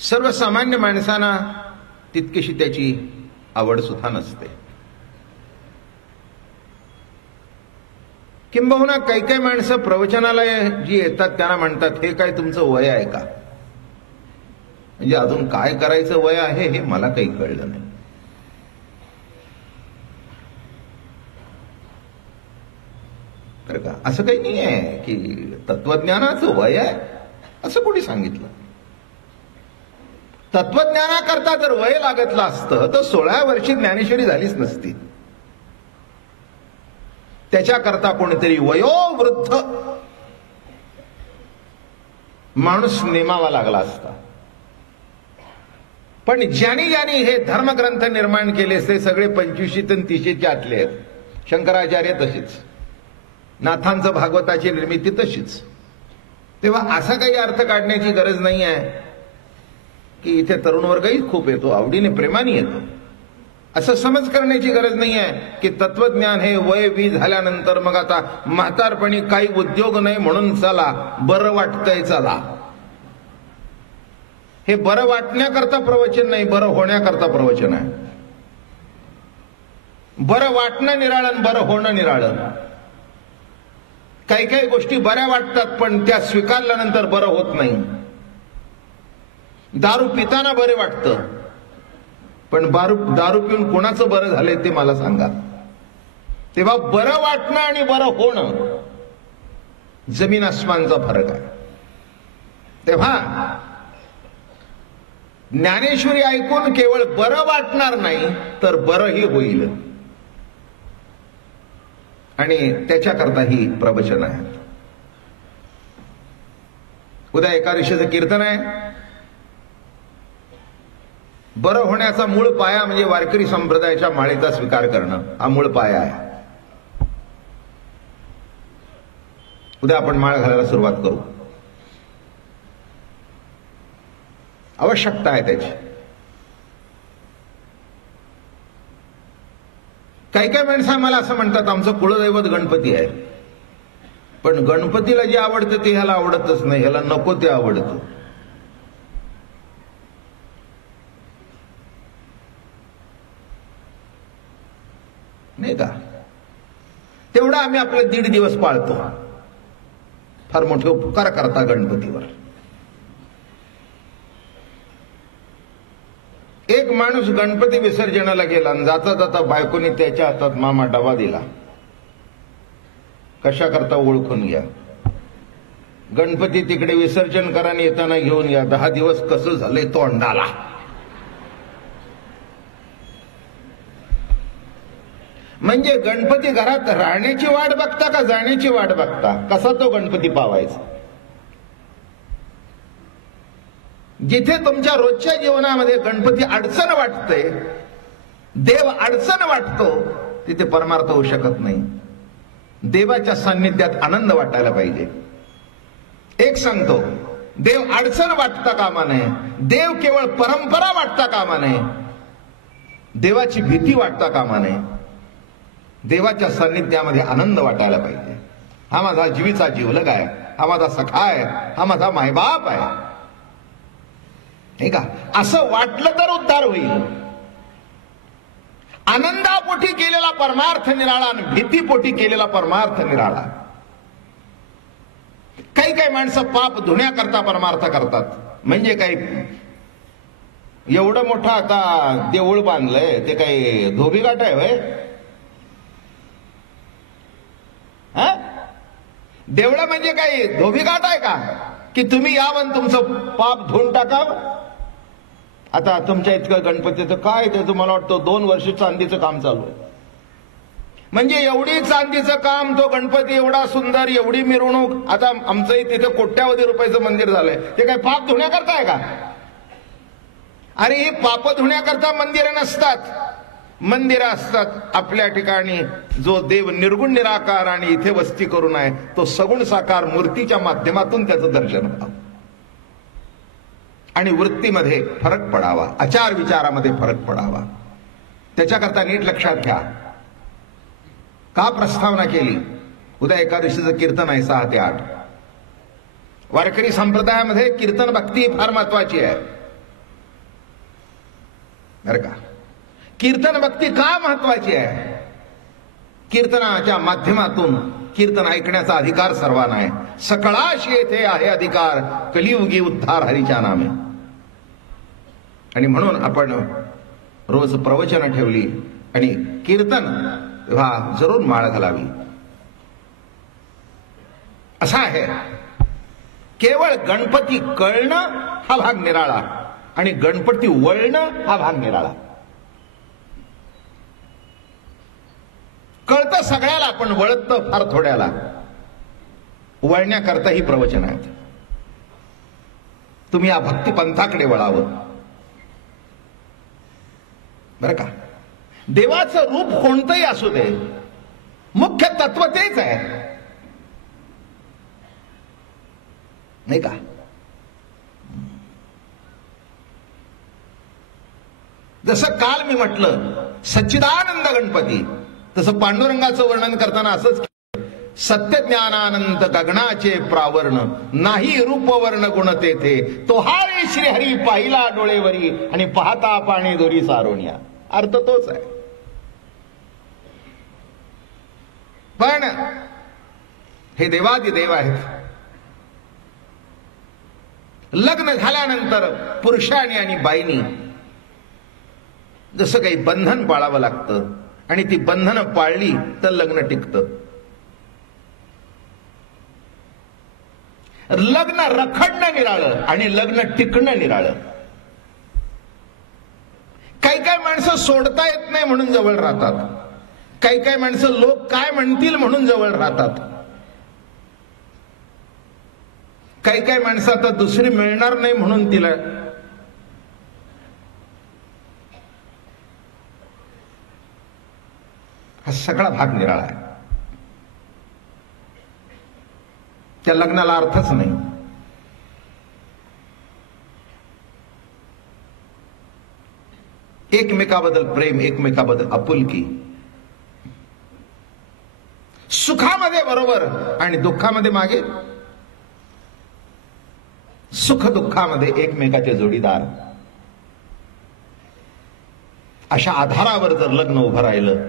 सर्वसामान्य माणसांना तितकीशी त्याची आवड सुद्धा नसते. किंबहुना काही काही माणसं प्रवचनाला जी येतात त्यांना म्हणतात, हे काय तुमचं वय आहे का? म्हणजे अजून काय करायचं वय आहे हे मला काही कळलं नाही. तर का असं काही नाही आहे की तत्वज्ञानाचं वय आहे असं कोणी सांगितलं? तत्वज्ञानाकरता जर वय लागतलं असतं तर 16 वर्षी ज्ञानेश्वरी झालीच नसती. त्याच्याकरता कोणीतरी वयोवृद्ध माणूस नेमावा लागला असता. पण ज्यांनी ज्यांनी हे धर्मग्रंथ निर्माण केले ते सगळे 25 आणि 30 आतले आहेत. शंकराचार्य तशीच, नाथांचं भागवताची निर्मिती तशीच. तेव्हा असा काही अर्थ काढण्याची गरज नाही आहे की इथे तरुण वर्गही खूप येतो, आवडीने प्रेमाने येतो, असं समज करण्याची गरज नाही आहे की तत्वज्ञान हे वय 20 झाल्यानंतर मग आता म्हातारपणी काही उद्योग नाही म्हणून चला बरं वाटतंय चला. हे बरं वाटण्याकरता प्रवचन नाही, बरं होण्याकरता प्रवचन आहे. बरं वाटणं निराळन, बरं होणं निराळन. काही काही गोष्टी बऱ्या वाटतात पण त्या स्वीकारल्यानंतर बरं होत नाही. दारू पिताना बरे वाटतं पण दारू पिऊन कोणाचं बरं झालंय ते मला सांगा. तेव्हा बरं वाटणं आणि बरं होणं जमीन आसमानचा फरक आहे. तेव्हा ज्ञानेश्वरी ऐकून केवळ बरं वाटणार नाही तर बरंही होईल आणि त्याच्याकरता ही प्रवचन आहे. उद्या एकादशीचं कीर्तन आहे. बरं होण्याचा मूळ पाया म्हणजे वारकरी संप्रदायाच्या माळेचा स्वीकार करणं हा मूळ पाया आहे. उद्या आपण माळ घालायला सुरुवात करू. आवश्यकता आहे त्याची. काही काही माणसं मला असं म्हणतात आमचं कुलदैवत गणपती आहे, पण गणपतीला जे आवडतं ते ह्याला आवडतच नाही, ह्याला नको ते आवडतं. नाही का? तेवढा आम्ही आपले 1.5 दिवस पाळतो. फार मोठे उपकार करता गणपतीवर. एक माणूस गणपती विसर्जनाला गेला आणि जाता जाता बायकोने त्याच्या हातात मामा डबा दिला. कशा करता ओळखून घ्या. गणपती तिकडे विसर्जन करा आणि येताना घेऊन या. 10 दिवस कसं झालंय तोंडाला. म्हणजे गणपती घरात राहण्याची वाट बघता का जाण्याची वाट बघता? कसा तो गणपती पावायचा? जिथे तुमच्या रोजच्या जीवनामध्ये गणपती अडचण वाटते, देव अडचण वाटतो, तिथे परमार्थ होऊ शकत नाही. देवाच्या सान्निध्यात आनंद वाटायला पाहिजे. एक सांगतो, देव अडचण वाटता कामा नये, देव केवळ परंपरा वाटता कामा नये, देवाची भीती वाटता कामा नये. देवाच्या सान्निध्यामध्ये आनंद वाटायला पाहिजे. हा माझा जीवीचा जीवलग आहे, हा माझा सखा आहे, हा माझा मायबाप आहे, नाही का? असं वाटलं तर उद्धार होईल. आनंदापोटी केलेला परमार्थ निराळा आणि भीतीपोटी केलेला परमार्थ निराळा. काही काही माणसं पाप धुण्याकरता परमार्थ करतात. म्हणजे काही एवढं मोठं आता देऊळ बांधलंय ते काही धोबीघाट आहे होय? देवळं म्हणजे काही धोबीघाट आहे का की तुम्ही यावं तुमचं पाप धुवून टाकावं? आता तुमच्या इतकं गणपतीचं काय त्याचं मला वाटतं 2 वर्ष चांदीचं काम चालू आहे. म्हणजे एवढी चांदीचं काम, तो गणपती एवढा सुंदर, एवढी मिरवणूक. आता आमचंही तिथे कोट्यावधी रुपयाचं मंदिर झालंय. ते काय पाप धुण्याकरता आहे का? अरे हे पाप धुण्याकरता मंदिरं नसतात. मंदिरं असतात आपल्या ठिकाणी जो देव निर्गुण निराकार आणि इथे वस्ती करून आहे तो सगुण साकार मूर्तीच्या माध्यमातून त्याचं दर्शन व्हावं आणि वृत्तीमध्ये फरक पडावा, आचार विचारामध्ये फरक पडावा. त्याच्याकरता नीट लक्षात घ्या. का प्रस्तावना केली? उद्या एकादशीचं कीर्तन आहे 6 ते 8. वारकरी संप्रदायामध्ये कीर्तन भक्ती फार महत्वाची आहे. बरं का? कीर्तन भक्ती का महत्वाची आहे? कीर्तनाच्या माध्यमातून कीर्तन ऐकण्याचा अधिकार सर्वांना आहे. सकळाशी येथे आहे अधिकार, कलियुगी उद्धार हरीच्या नामे. आणि म्हणून आपण रोज प्रवचन ठेवली आणि कीर्तन जरूर माळ घालावी. असा आहे. केवळ गणपती कळणं हा भाग निराळा आणि गणपती वळणं हा भाग निराळा. कळतं सगळ्याला पण वळतं फार थोड्याला. वळण्याकरता ही प्रवचन आहेत. तुम्ही या भक्तिपंथाकडे वळावं. बरं का? देवाचं रूप कोणतंही असू दे, मुख्य तत्व तेच आहे, नाही का? जसं काल मी म्हटलं सच्चिदानंद गणपती, तसं पांडुरंगाचं वर्णन करताना असंच सत्य ज्ञानानंद गगनाचे प्रावर्ण, नाही रूपवर्ण गुण तेथे, तो हाळे श्रीहरी पाहिला डोळेवरी, आणि पाहता पाणी दोरी सारोनिया. अर्थ तोच आहे. पण हे देवादिदेव आहेत. लग्न झाल्यानंतर पुरुषांनी आणि बाईनी जसं काही बंधन पाळावं लागतं, आणि ती बंधनं पाळली तर लग्न टिकतं. लग्न रखडणं निराळं आणि लग्न टिकणं निराळं. काही काही माणसं सोडता येत नाही म्हणून जवळ राहतात. काही काही माणसं लोक काय म्हणतील म्हणून जवळ राहतात. काही काही माणसं आता दुसरी मिळणार नाही म्हणून तिला. हा सगळा भाग निराळा आहे. त्या लग्नाला अर्थच नाही. एकमेकाबद्दल प्रेम, एकमेकाबद्दल आपुलकी, सुखामध्ये बरोबर आणि दुःखामध्ये मागे, सुख दुःखामध्ये एकमेकाचे जोडीदार. अशा आधारावर जर लग्न उभं राहिलं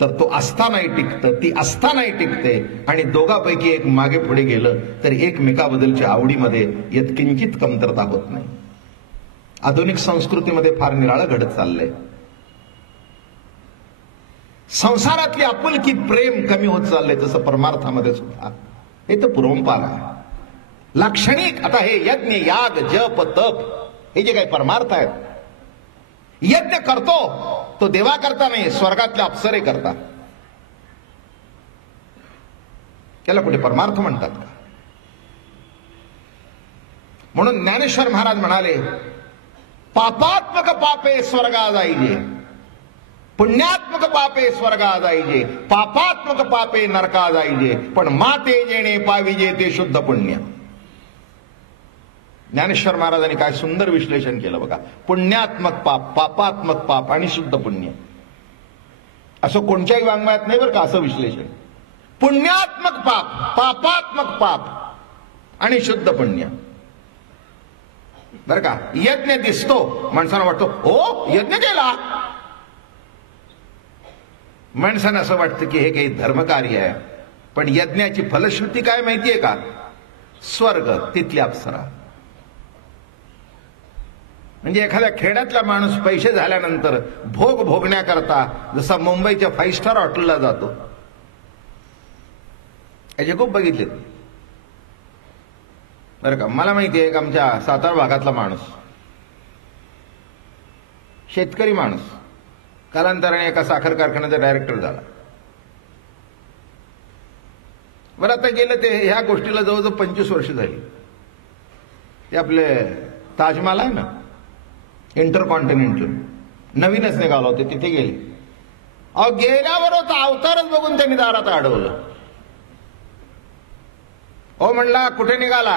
तर तो असतानाही टिकतं, ती असतानाही टिकते, आणि दोघांपैकी एक मागे पुढे गेलं तर एकमेकाबद्दलच्या आवडीमध्ये यत्किंचित कमतरता होत नाही. आधुनिक संस्कृतीमध्ये फार निराळं घडत चाललंय. संसारातली आपुलकी, प्रेम कमी होत चाललंय, तसं परमार्थामध्ये सुद्धा. हे तर पूर्वंपार आहे, लाक्षणिक. आता हे यज्ञ, याग, जप, तप, हे जे काही परमार्थ आहेत, यज्ञ करतो तो देवा करता नाही, स्वर्गातल्या अप्सरे करता. त्याला कुठे परमार्थ म्हणतात का? म्हणून ज्ञानेश्वर महाराज म्हणाले, पापात्मक पापे स्वर्गा जाईजे, पुण्यात्मक पापे स्वर्गा जाईजे, पापात्मक पापे नरका जाईजे, पण माते जेणे पाविजे ते शुद्ध पुण्य. ज्ञानेश्वर महाराजांनी काय सुंदर विश्लेषण केलं बघा. पुण्यात्मक पाप, पापात्मक पाप आणि शुद्ध पुण्य, असं कोणत्याही वाङ्मयात नाही बरं का असं विश्लेषण. पुण्यात्मक पाप, पापात्मक पाप आणि शुद्ध पुण्य. बरं का? यज्ञ दिसतो, माणसाला वाटतो हो यज्ञ केला. माणसानं असं वाटतं की हे काही धर्मकार्य आहे, पण यज्ञाची फलश्रुती काय माहितीये का? स्वर्ग, तिथली अप्सरा. म्हणजे एखाद्या खेड्यातला माणूस पैसे झाल्यानंतर भोग भोगण्याकरता जसा मुंबईच्या 5 स्टार हॉटेलला जातो, याचे खूप बघितले. बरं का? मला माहिती आहे, एक आमच्या सातारा भागातला माणूस, शेतकरी माणूस, कालांतराने एका साखर कारखान्याचा डायरेक्टर झाला. बरं, आता गेलं ते ह्या गोष्टीला जवळजवळ 25 वर्ष झाली. ते आपले ताजमहाल आहे ना, इंटरकॉन्टिनेंटल, नवीनच निघाला होते, तिथे गेले. अहो, गेल्यावर होता अवतारच बघून त्यांनी दारात अडवलं. हो म्हणला, कुठे निघाला?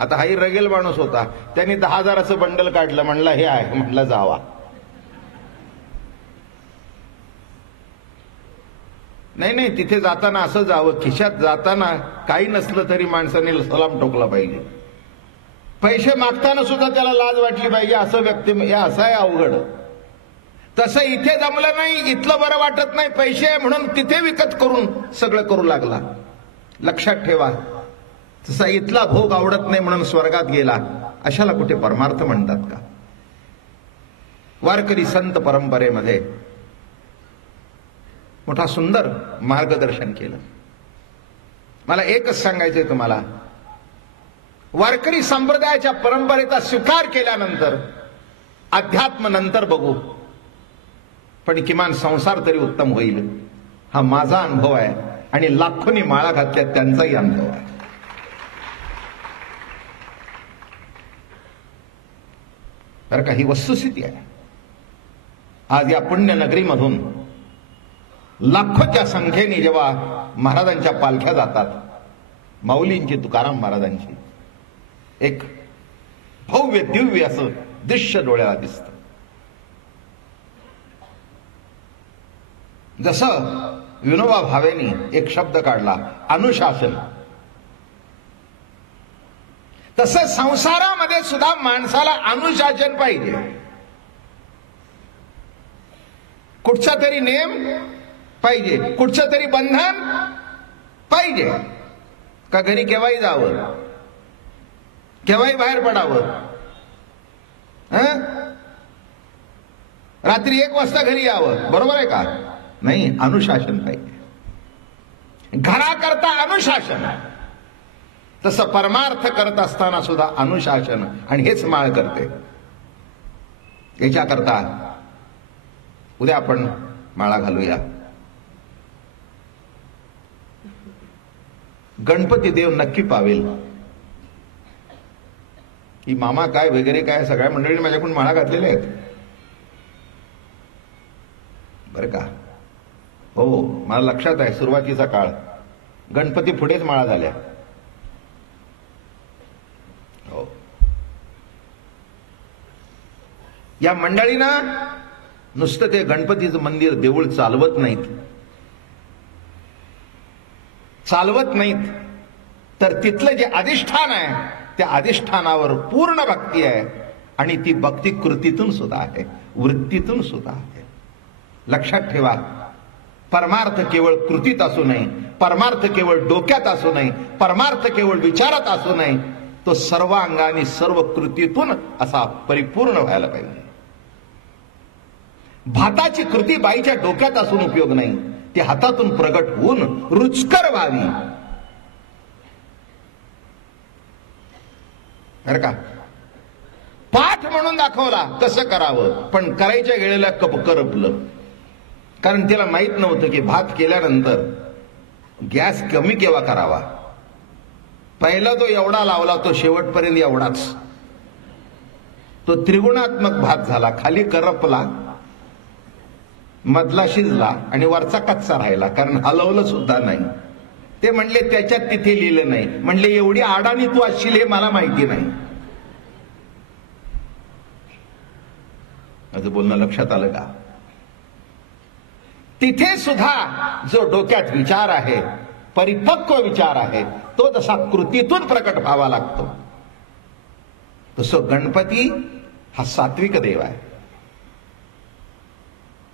आता हाही रगेल माणूस होता, त्यांनी 10,000चं बंडल काढलं. म्हणला हे आहे. म्हणला जावा. नाही नाही, तिथे जाताना असं जावं, खिशात जाताना काही नसलं तरी माणसाने सलाम ठोकला पाहिजे. पैसे मागताना सुद्धा त्याला लाज वाटली पाहिजे, असं व्यक्ती असं आहे अवघड. तसं इथे जमलं नाही, इथलं बरं वाटत नाही, पैसे आहे म्हणून तिथे विकत करून सगळं करू लागला. लक्षात ठेवा, तसा इथला भोग आवडत नाही म्हणून स्वर्गात गेला, अशाला कुठे परमार्थ म्हणतात का? वारकरी संत परंपरेमध्ये मोठा सुंदर मार्गदर्शन केलं. मला एकच सांगायचंय तुम्हाला, वारकरी संप्रदायाच्या परंपरेचा स्वीकार केल्यानंतर अध्यात्म नंतर बघू, पण किमान संसार तरी उत्तम होईल, हा माझा अनुभव आहे आणि लाखोंनी माळा घातल्या त्यांचाही अनुभव आहे. तर काही वस्तुस्थिती आहे. आज या पुण्य नगरीमधून लाखोच्या संख्येने जेव्हा महाराजांच्या पालख्या जातात, माऊलींची, तुकाराम महाराजांची, एक भव्य दिव्य असं दृश्य डोळ्याला दिसतं. जसं विनोबा भावेनी एक शब्द काढला, अनुशासन, तसं संसारामध्ये सुद्धा माणसाला अनुशासन पाहिजे. कुठचा तरी नेम पाहिजे, कुठचं तरी बंधन पाहिजे. का घरी केव्हाही जावं, केव्हाही बाहेर पडावं, रात्री 1 वाजता घरी यावं, बरोबर आहे का? नाही, अनुशासन पाहिजे. घराकरता अनुशासन, तसं परमार्थ करत असताना सुद्धा अनुशासन, आणि हेच माळ करते. याच्याकरता उद्या आपण माळा घालूया. गणपती देव नक्की पावेल. की मामा काय वगैरे काय सगळ्या मंडळीने माझ्याकडून माळा घातलेल्या आहेत बरं का. हो, मला लक्षात आहे, सुरुवातीचा काळ गणपती पुढेच माळा झाल्या. हो, या मंडळीनं नुसतं ते गणपतीचं मंदिर देऊळ चालवत नाहीत, तर तिथलं जे अधिष्ठान आहे त्या अधिष्ठानावर पूर्ण भक्ती आहे, आणि ती भक्ती कृतीतून सुद्धा आहे, वृत्तीतून सुद्धा आहे. लक्षात ठेवा, परमार्थ केवळ कृतीत असू नये, परमार्थ केवळ डोक्यात असू नये, परमार्थ केवळ विचारात असू नये, तो सर्व अंगाने सर्व कृतीतून असा परिपूर्ण व्हायला पाहिजे. भाताची कृती बाईच्या डोक्यात असून उपयोग नाही, ती हातातून प्रगट होऊन रुचकर व्हावी. बरं का. पाठ म्हणून दाखवला कसं करावं, पण करायच्या वेळेला करपलं. कारण तिला माहित नव्हतं की भात केल्यानंतर गॅस कमी केव्हा करावा. पहिला तो एवढा लावला, तो शेवटपर्यंत एवढाच, तो त्रिगुणात्मक भात झाला. खाली करपला, मधला शिजला आणि वरचा कच्चा राहिला, कारण हलवलं सुद्धा नाही. ते म्हणले त्याच्यात तिथे लिहिलं नाही. म्हणले एवढी आडाणी तू असशील हे मला माहिती नाही. माझं बोलणं लक्षात आलं का? तिथे सुद्धा जो डोक्यात विचार आहे, परिपक्व विचार आहे, तो जसा कृतीतून प्रकट व्हावा लागतो, तसं गणपती हा सात्विक देव आहे.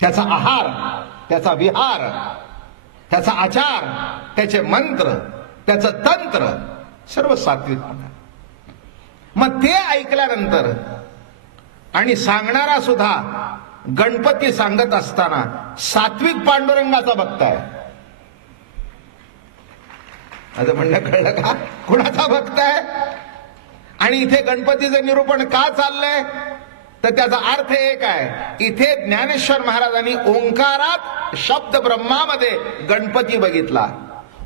त्याचा आहार, त्याचा विहार, त्याचा आचार, त्याचे मंत्र, त्याचं तंत्र सर्व सात्विक आहे. मग ते ऐकल्यानंतर आणि सांगणारा सुद्धा गणपती सांगत असताना सात्विक पांडुरंगाचा भक्त आहे. आता म्हणणं कळलं का कुणाचा भक्त आहे? आणि इथे गणपतीचं निरूपण का चाललंय, तर त्याचा अर्थ एक आहे. इथे ज्ञानेश्वर महाराजांनी ओंकारात शब्द ब्रह्मामध्ये गणपती बघितला,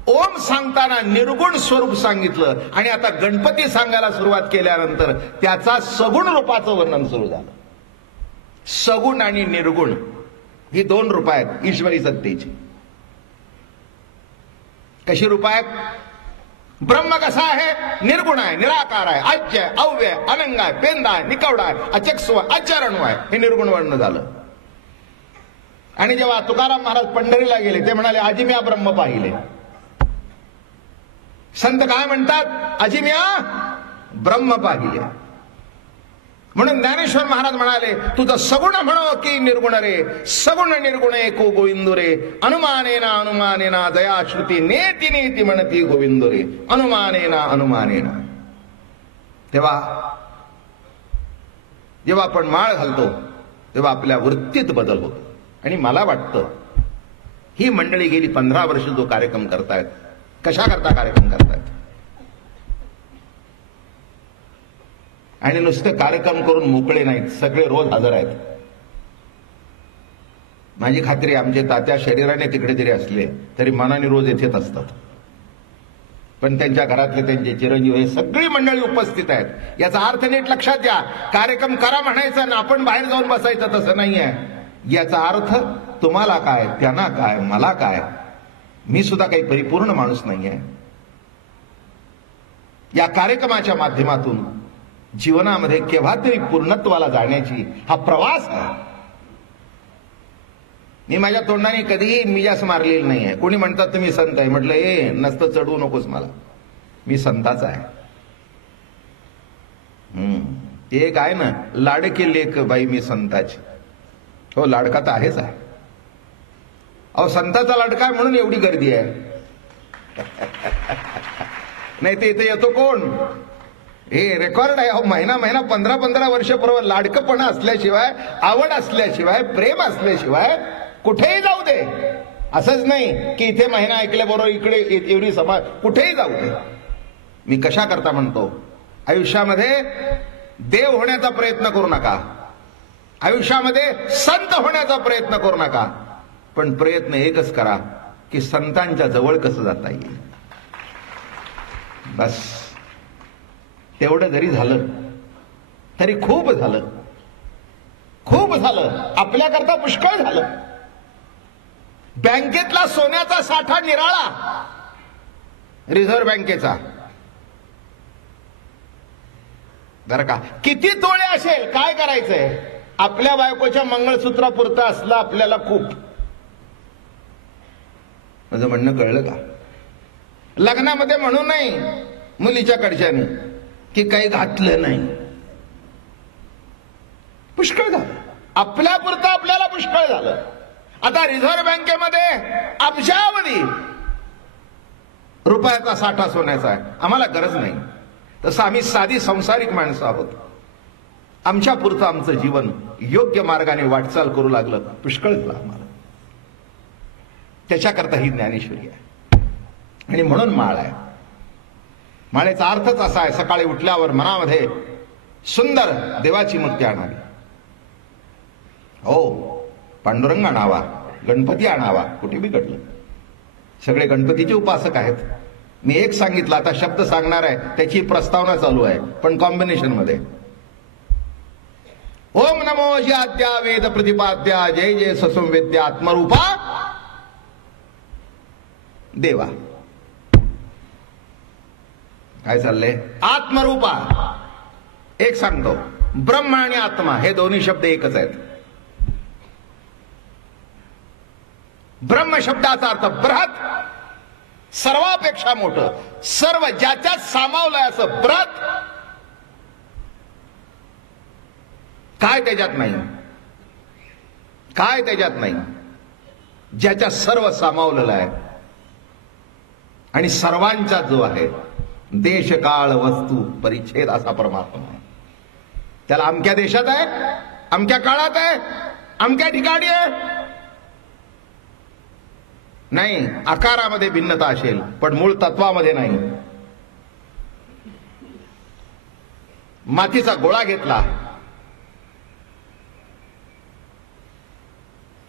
ओम सांगताना निर्गुण स्वरूप सांगितलं, आणि आता गणपती सांगायला सुरुवात केल्यानंतर त्याचा सगुण रूपाचं वर्णन सुरू झालं. सगुण आणि निर्गुण ही 2 रूप आहेत ईश्वरी सत्तेची. कशी रूप आहेत? ब्रह्म कसा आहे? निर्गुण आहे, निराकार आहे, आज्य आहे, अव्यय आहे, अनंग आहे, पेंदा आहे, निकवडा आहे, अचक्षु आहे, अचरणू आहे. हे निर्गुण वर्ण झालं. आणि जेव्हा तुकाराम महाराज पंढरीला गेले ते म्हणाले अजिम्या ब्रह्म पाहिले. संत काय म्हणतात? अजिम्या ब्रह्म पाहिले. म्हणून ज्ञानेश्वर महाराज म्हणाले, तुझं सगुण म्हणो की निर्गुण रे, सगुण निर्गुण एको गोविंदो रे, अनुमानेना अनुमानेना दया श्रुती नेती नेती म्हणती गोविंदो रे, अनुमानेना अनुमानेना. तेव्हा जेव्हा आपण माळ घालतो तेव्हा आपल्या वृत्तीत बदल होतो. आणि मला वाटतं ही मंडळी गेली 15 वर्ष जो कार्यक्रम करतायत, कशा करता कार्यक्रम करतायत, आणि नुसतं कार्यक्रम करून मोकळे नाहीत, सगळे रोज हजर आहेत. माझी खात्री आमचे तात्या शरीराने तिकडे तरी असले तरी मनाने रोज येथेच असतात. पण त्यांच्या घरातले त्यांचे चिरंजीव हे सगळी मंडळी उपस्थित आहेत. याचा अर्थ नीट लक्षात घ्या. कार्यक्रम करा म्हणायचा ना आपण बाहेर जाऊन बसायचं तसं नाहीये. याचा अर्थ तुम्हाला काय, त्यांना काय, मला काय, मी सुद्धा काही परिपूर्ण माणूस नाहीये. या कार्यक्रमाच्या माध्यमातून जीवनामध्ये केव्हा तरी पूर्णत्वाला जाण्याची हा प्रवास आहे. मी माझ्या तोंडाने कधीही मिजास मारलेली नाही आहे. कोणी म्हणतात तुम्ही संत आहे, म्हटलं ए नसतं चढवू नकोस मला, मी संताचा आहे. एक आहे ना, लाडके लेक बाई मी संताची. हो, लाडका तर आहेच आहे. अहो संताचा लाडका आहे म्हणून एवढी गर्दी आहे. नाही ते इथे येतो कोण, हे रेकॉर्ड आहे. अहो महिना 15 वर्षापूर्वी लाडकपणा असल्याशिवाय, आवड असल्याशिवाय, प्रेम असल्याशिवाय कुठेही जाऊ दे. असंच नाही की इथे महिना ऐकल्याबरोबर इकडे एवढी समाज, कुठेही जाऊ दे. मी कशा करता म्हणतो, आयुष्यामध्ये देव होण्याचा प्रयत्न करू नका, आयुष्यामध्ये संत होण्याचा प्रयत्न करू नका, पण प्रयत्न एकच करा की संतांच्या जवळ कसं जाता येईल. बस तेवढं जरी झालं तरी खूप झालं, खूप झालं, आपल्याकरता पुष्कळ झालं. बँकेतला सोन्याचा साठा निराळा, रिझर्व्ह बँकेचा, बरं का, किती तोळे असेल, काय करायचंय, आपल्या बायकोच्या मंगळसूत्रापुरतं असलं आपल्याला खूप. माझं म्हणणं कळलं का? लग्नामध्ये म्हणू नाही मुलीच्या कडच्याने की काही घातलं नाही, पुष्कळ झालं, आपल्यापुरतं आपल्याला पुष्कळ झालं. आता रिझर्व्ह बँकेमध्ये अब्जावधी रुपयाचा साठा सोन्याचा आहे, आम्हाला गरज नाही. तसं आम्ही साधी संसारिक माणसं आहोत, आमच्या पुरतं आमचं जीवन योग्य मार्गाने वाटचाल करू लागलं, पुष्कळ झालं आम्हाला. त्याच्याकरता ही ज्ञानेश्वरी आहे. आणि म्हणून माळ आहे. माळेचा अर्थच असा आहे, सकाळी उठल्यावर मनामध्ये सुंदर देवाची मूर्ती आणावी. हो, पांडुरंग आणावा, गणपती आणावा, कुठे बी घडलं, सगळे गणपतीचे उपासक आहेत. मी एक सांगितलं, आता शब्द सांगणार आहे, त्याची प्रस्तावना चालू आहे, पण कॉम्बिनेशन मध्ये. ओम नमो ज्याद्या वेद प्रतिपाद्या जय जय ससंवेद्या आत्मरूपा देवा. काय चाललंय? आत्मरूपा. एक सांगतो, ब्रह्म आणि आत्मा हे दोन्ही शब्द एकच आहेत. ब्रह्म शब्दाचा अर्थ बृहत, सर्वापेक्षा मोठं, सर्व ज्याच्यात सामावलंय असं बृहत. काय त्याच्यात नाही, काय त्याच्यात नाही, ज्याच्यात सर्व सामावलेलं आहे. आणि सर्वांचा जो आहे, देश काळ वस्तू परिच्छेद असा परमात्मा आहे. त्याला अमक्या देशात आहे, अमक्या काळात आहे, अमक्या ठिकाणी आहे नाही. आकारामध्ये भिन्नता असेल पण मूळ तत्वामध्ये नाही. मातीचा गोळा घेतला,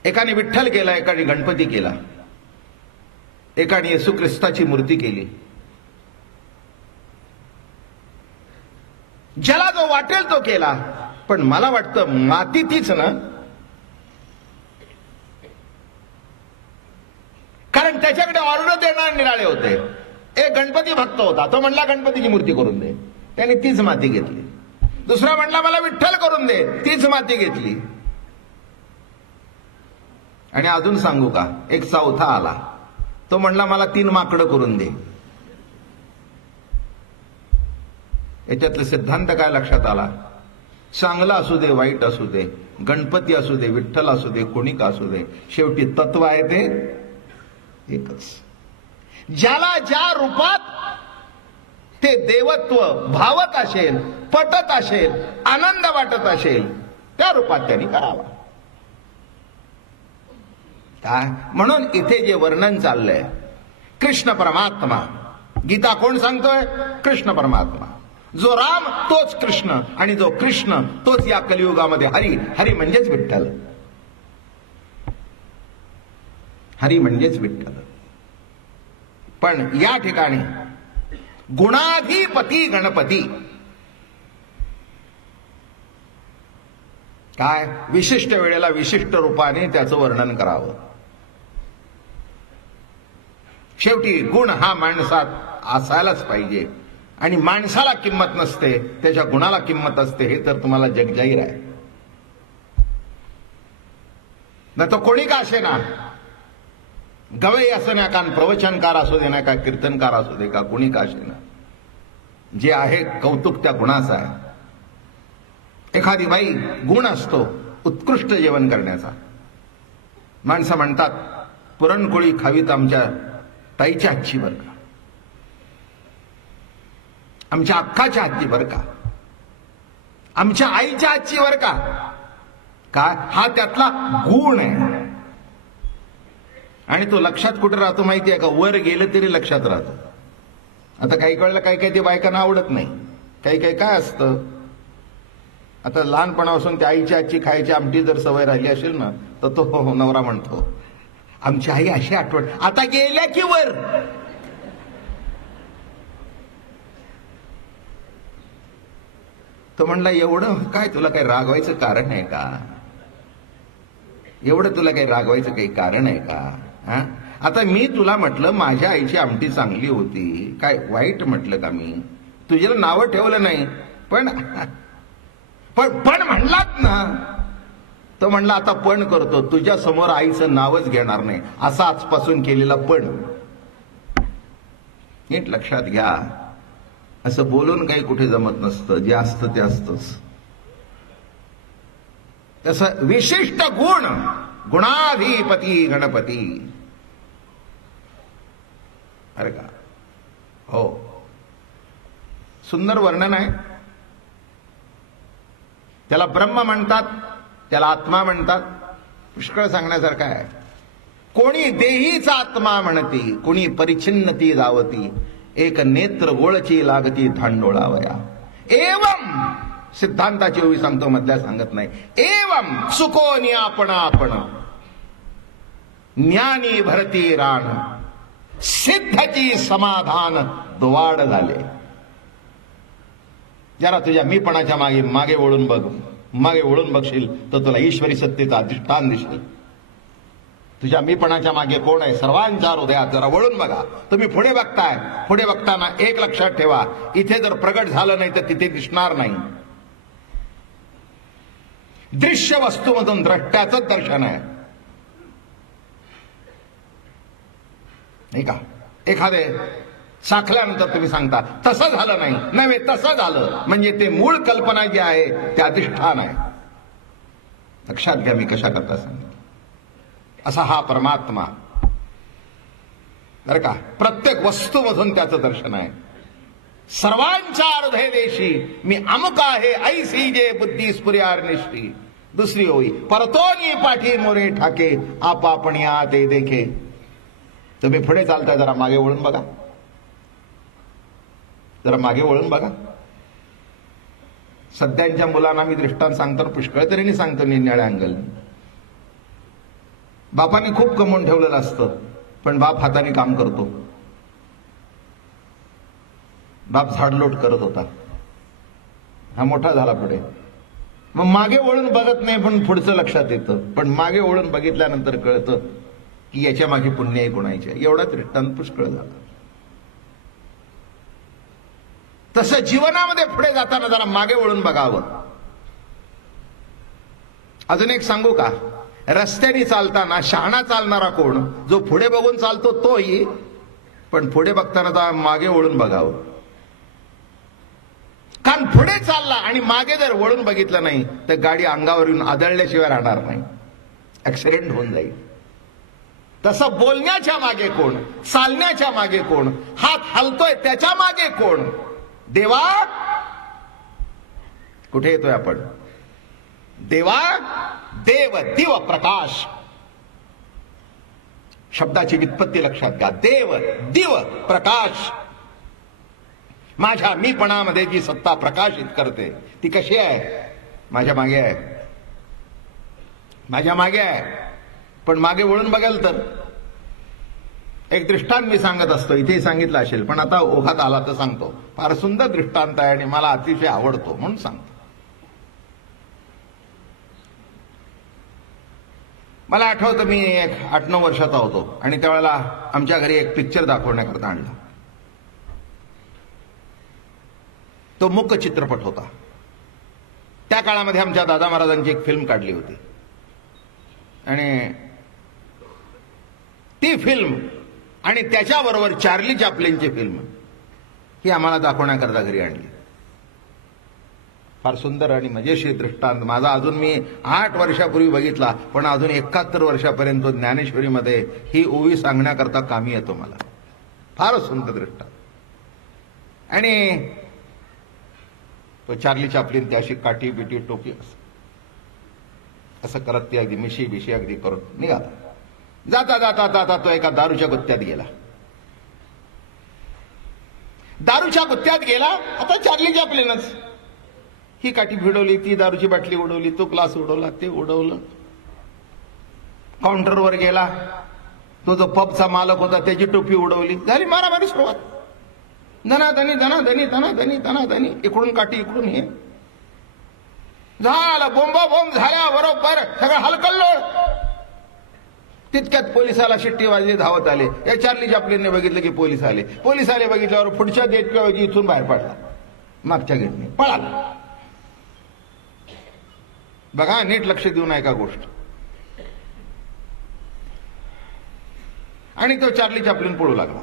एकाने विठ्ठल केला, एकाने गणपती केला, एकाने येशू ख्रिस्ताची मूर्ती केली. ज्याला जो वाटेल तो केला, पण मला वाटतं माती तीच ना, कारण त्याच्याकडे ऑर्डर देणारे निराळे होते. एक गणपती भक्त होता, तो म्हणला गणपतीची मूर्ती करून दे, त्याने तीच माती घेतली. दुसरा म्हणला मला विठ्ठल करून दे, तीच माती घेतली. आणि अजून सांगू का, एक चौथा आला, तो म्हणला मला 3 माकडं करून दे. याच्यातले सिद्धांत काय लक्षात आला? चांगला असू दे, वाईट असू दे, गणपती असू दे, विठ्ठल असू दे, कोणी का असू दे, शेवटी तत्व आहे ते एकच. ज्याला ज्या रूपात ते देवत्व भावत असेल, पटत असेल, आनंद वाटत असेल, त्या रूपात त्यांनी करावा. काय म्हणून इथे जे वर्णन चाललंय, कृष्ण परमात्मा, गीता कोण सांगतोय? कृष्ण परमात्मा. जो राम तोच कृष्ण, आणि जो कृष्ण तोच या कलियुगामध्ये हरी. हरी म्हणजेच विठ्ठल, हरी म्हणजेच विठ्ठल. पण या ठिकाणी गुणाधिपती गणपती, काय विशिष्ट वेळेला विशिष्ट रूपाने त्याचं वर्णन करावं. शेवटी गुण हा माणसात असायलाच पाहिजे, आणि माणसाला किंमत नसते, त्याच्या गुणाला किंमत असते. हे तर तुम्हाला जगजाहीर आहे. न तो कोणी का असे ना, गवई असो ना, का प्रवचनकार असू दे ना, का कीर्तनकार असू दे, का कोणी का असे ना, जे आहे कौतुक त्या गुणाचं आहे. एखादी बाई गुण असतो उत्कृष्ट जेवण करण्याचा. माणसं म्हणतात पुरणपोळी खावीत आमच्या ताईच्या हातची बरं का, आमच्या अक्काच्या हातची बरं का, आमच्या आईच्या हातची बरं का. काय हा त्यातला गुण आहे. आणि तो लक्षात कुठे राहतो माहिती आहे का? वर गेलं तरी लक्षात राहतो. आता काही कळलं, काही काही ते बायकांना आवडत नाही. काही काही काय असतं, आता लहानपणापासून त्या आईच्या आजची खायची आमटी जर सवय राहिली असेल ना, तर तो नवरा म्हणतो आमची आई अशी आठवण. आता गेल्या की वर, तो म्हणला एवढं काय तुला काही रागवायचं कारण आहे का? एवढं तुला काही रागवायचं काही कारण आहे का? हा, आता मी तुला म्हटलं माझ्या आईची आमटी चांगली होती, काय वाईट म्हटलं का मी? तुझ्याला नावं ठेवलं नाही, पण पण म्हणलात ना. तो म्हणला आता पण करतो, तुझ्या समोर आईचं नावच घेणार नाही, असा आजपासून केलेला पण. नीट लक्षात घ्या, असं बोलून काही कुठे जमत नसतं. जे असतं ते असतंच. तसं विशिष्ट गुण, गुणाधिपती गणपती. अरे का हो, सुंदर वर्णन आहे. त्याला ब्रह्म म्हणतात, त्याला आत्मा म्हणतात. पुष्कळ सांगण्यासारखं आहे. कोणी देहीचा आत्मा म्हणती, कोणी परिच्छिन्नती जावती, एक नेत्र गोळची लागती धांडोळावया. एवम सिद्धांताची ओवी सांगतो, मधल्या सांगत नाही. एवम सुकोनी आपण आपण ज्ञानी भरती राण, सिद्धची समाधान द्वाड झाले. जरा तुझ्या मीपणाच्या मागे मागे वळून बघ. मागे वळून बघशील तर तुला ईश्वरी सत्तेचा अधिष्ठान दिसेल. तुझ्या मीपणाच्या मागे कोण आहे? सर्वांच्या हृदयात जरा वळून बघा. तुम्ही पुढे बघताय, पुढे बघताना एक लक्षात ठेवा, इथे जर प्रगट झालं नाही तर तिथे दिसणार नाही. दृश्य वस्तूमधून द्रष्ट्याचं दर्शन आहे, नाही का? एखादे साखल्यानंतर तुम्ही सांगता तसं झालं नाही, नव्हे तसं झालं, म्हणजे ते मूळ कल्पना जी आहे ते अधिष्ठान आहे. लक्षात घ्या मी कशा करता सांगतो. असा हा परमात्मा बरं का, प्रत्येक वस्तूमधून त्याचं दर्शन आहे. सर्वांच्या हृदय देशी मी अमुक आहे, ऐसी जे बुद्धी स्फुर्यार निष्ठी. दुसरी होई परतोनी पाठी मोरे ठाके, आप आपण या ते देखे. तुम्ही पुढे चालताय, जरा मागे वळून बघा. जरा मागे वळून बघा. सध्यांच्या मुलांना मी दृष्टांत सांगतो, पुष्कळ तऱ्हेने सांगतो निरनिळ्या अँगल. बापाने खूप कमवून ठेवलेलं असतं, पण बाप हाताने काम करतो. बाप झाडलोट करत होता, हा मोठा झाला पुढे. मग मागे वळून बघत नाही, पण पुढचं लक्षात येतं. पण मागे वळून बघितल्यानंतर कळतं की याच्या मागे पुण्य गुणायचे. एवढा दृष्टांत पुष्कळ झाला. तसं जीवनामध्ये पुढे जाताना जरा मागे वळून बघावं. अजून एक सांगू का? रस्त्याने चालताना शहाणा चालणारा कोण? जो पुढे बघून चालतो तोही, पण पुढे बघताना जरा मागे वळून बघावं. कारण पुढे चालला आणि मागे जर वळून बघितलं नाही तर गाडी अंगावर येऊन आदळल्याशिवाय राहणार नाही, ऍक्सिडेंट होऊन जाईल. तसं बोलण्याच्या मागे कोण, चालण्याच्या मागे कोण, हात हलतोय त्याच्या मागे कोण? देवा, कुठे येतोय आपण? देवा, देव, दिव, प्रकाश. शब्दाची व्युत्पत्ती लक्षात घ्या. देव, दिव, प्रकाश. माझ्या मीपणामध्ये जी सत्ता प्रकाशित करते ती कशी आहे? माझ्या मागे आहे, माझ्या मागे आहे. पण मागे वळून बघाल तर एक दृष्टांत मी सांगत असतो, इथे सांगितलं असेल पण आता ओघात आला तर सांगतो. फार सुंदर दृष्टांत आहे आणि मला अतिशय आवडतो म्हणून सांगतो. मला आठवतं मी एक 8-9 वर्षाचा होतो आणि त्यावेळेला आमच्या घरी एक पिक्चर दाखवण्याकरता आणला. तो मूक चित्रपट होता. त्या काळामध्ये आमच्या दादा महाराजांची एक फिल्म काढली होती आणि ती फिल्म आणि त्याच्याबरोबर चार्ली चॅप्लिनची फिल्म ही आम्हाला दाखवण्याकरता घरी आणली. फार सुंदर आणि मजेशीर दृष्टांत. माझा अजून मी 8 वर्षापूर्वी बघितला पण अजून 71 वर्षापर्यंत ज्ञानेश्वरीमध्ये ही ओवी सांगण्याकरता कामी येतो मला. फार सुंदर दृष्टांत. आणि तो चार्ली चॅप्लिन त्याशी काठी बिटी टोपी असं करत ती अगदी मिशी बिशी अगदी करून निघाला. जाता जाता जाता तो एका दारूच्या गुत्त्यात गेला. दारूच्या गुत्त्यात गेला. आता चार्ली चॅप्लिनच ही काठी भिडवली, ती दारूची बाटली उडवली, तो ग्लास उडवला, ते उडवलं. काउंटरवर गेला. तो जो पबचा मालक होता त्याची टोपी उडवली. झाली मारामारी सुरुवात. धनाधनी धनाधनी धनाधनी धनाधनी, इकडून काठी इकडून हे झालं. बोंबा बोंब झाल्या बरोबर सगळं हलकल्लोळ. तितक्यात पोलिसाला शिट्टी वाजली, धावत आले. या चार्ली चॅप्लिनने बघितलं की पोलीस आले. पोलीस आले बघितल्यावर पुढच्या गेटऐवजी इथून बाहेर पडला, मागच्या गेटने पळाला. बघा, नीट लक्ष देऊन ऐका गोष्ट. आणि तो चार्ली चॅप्लिन पळू लागला.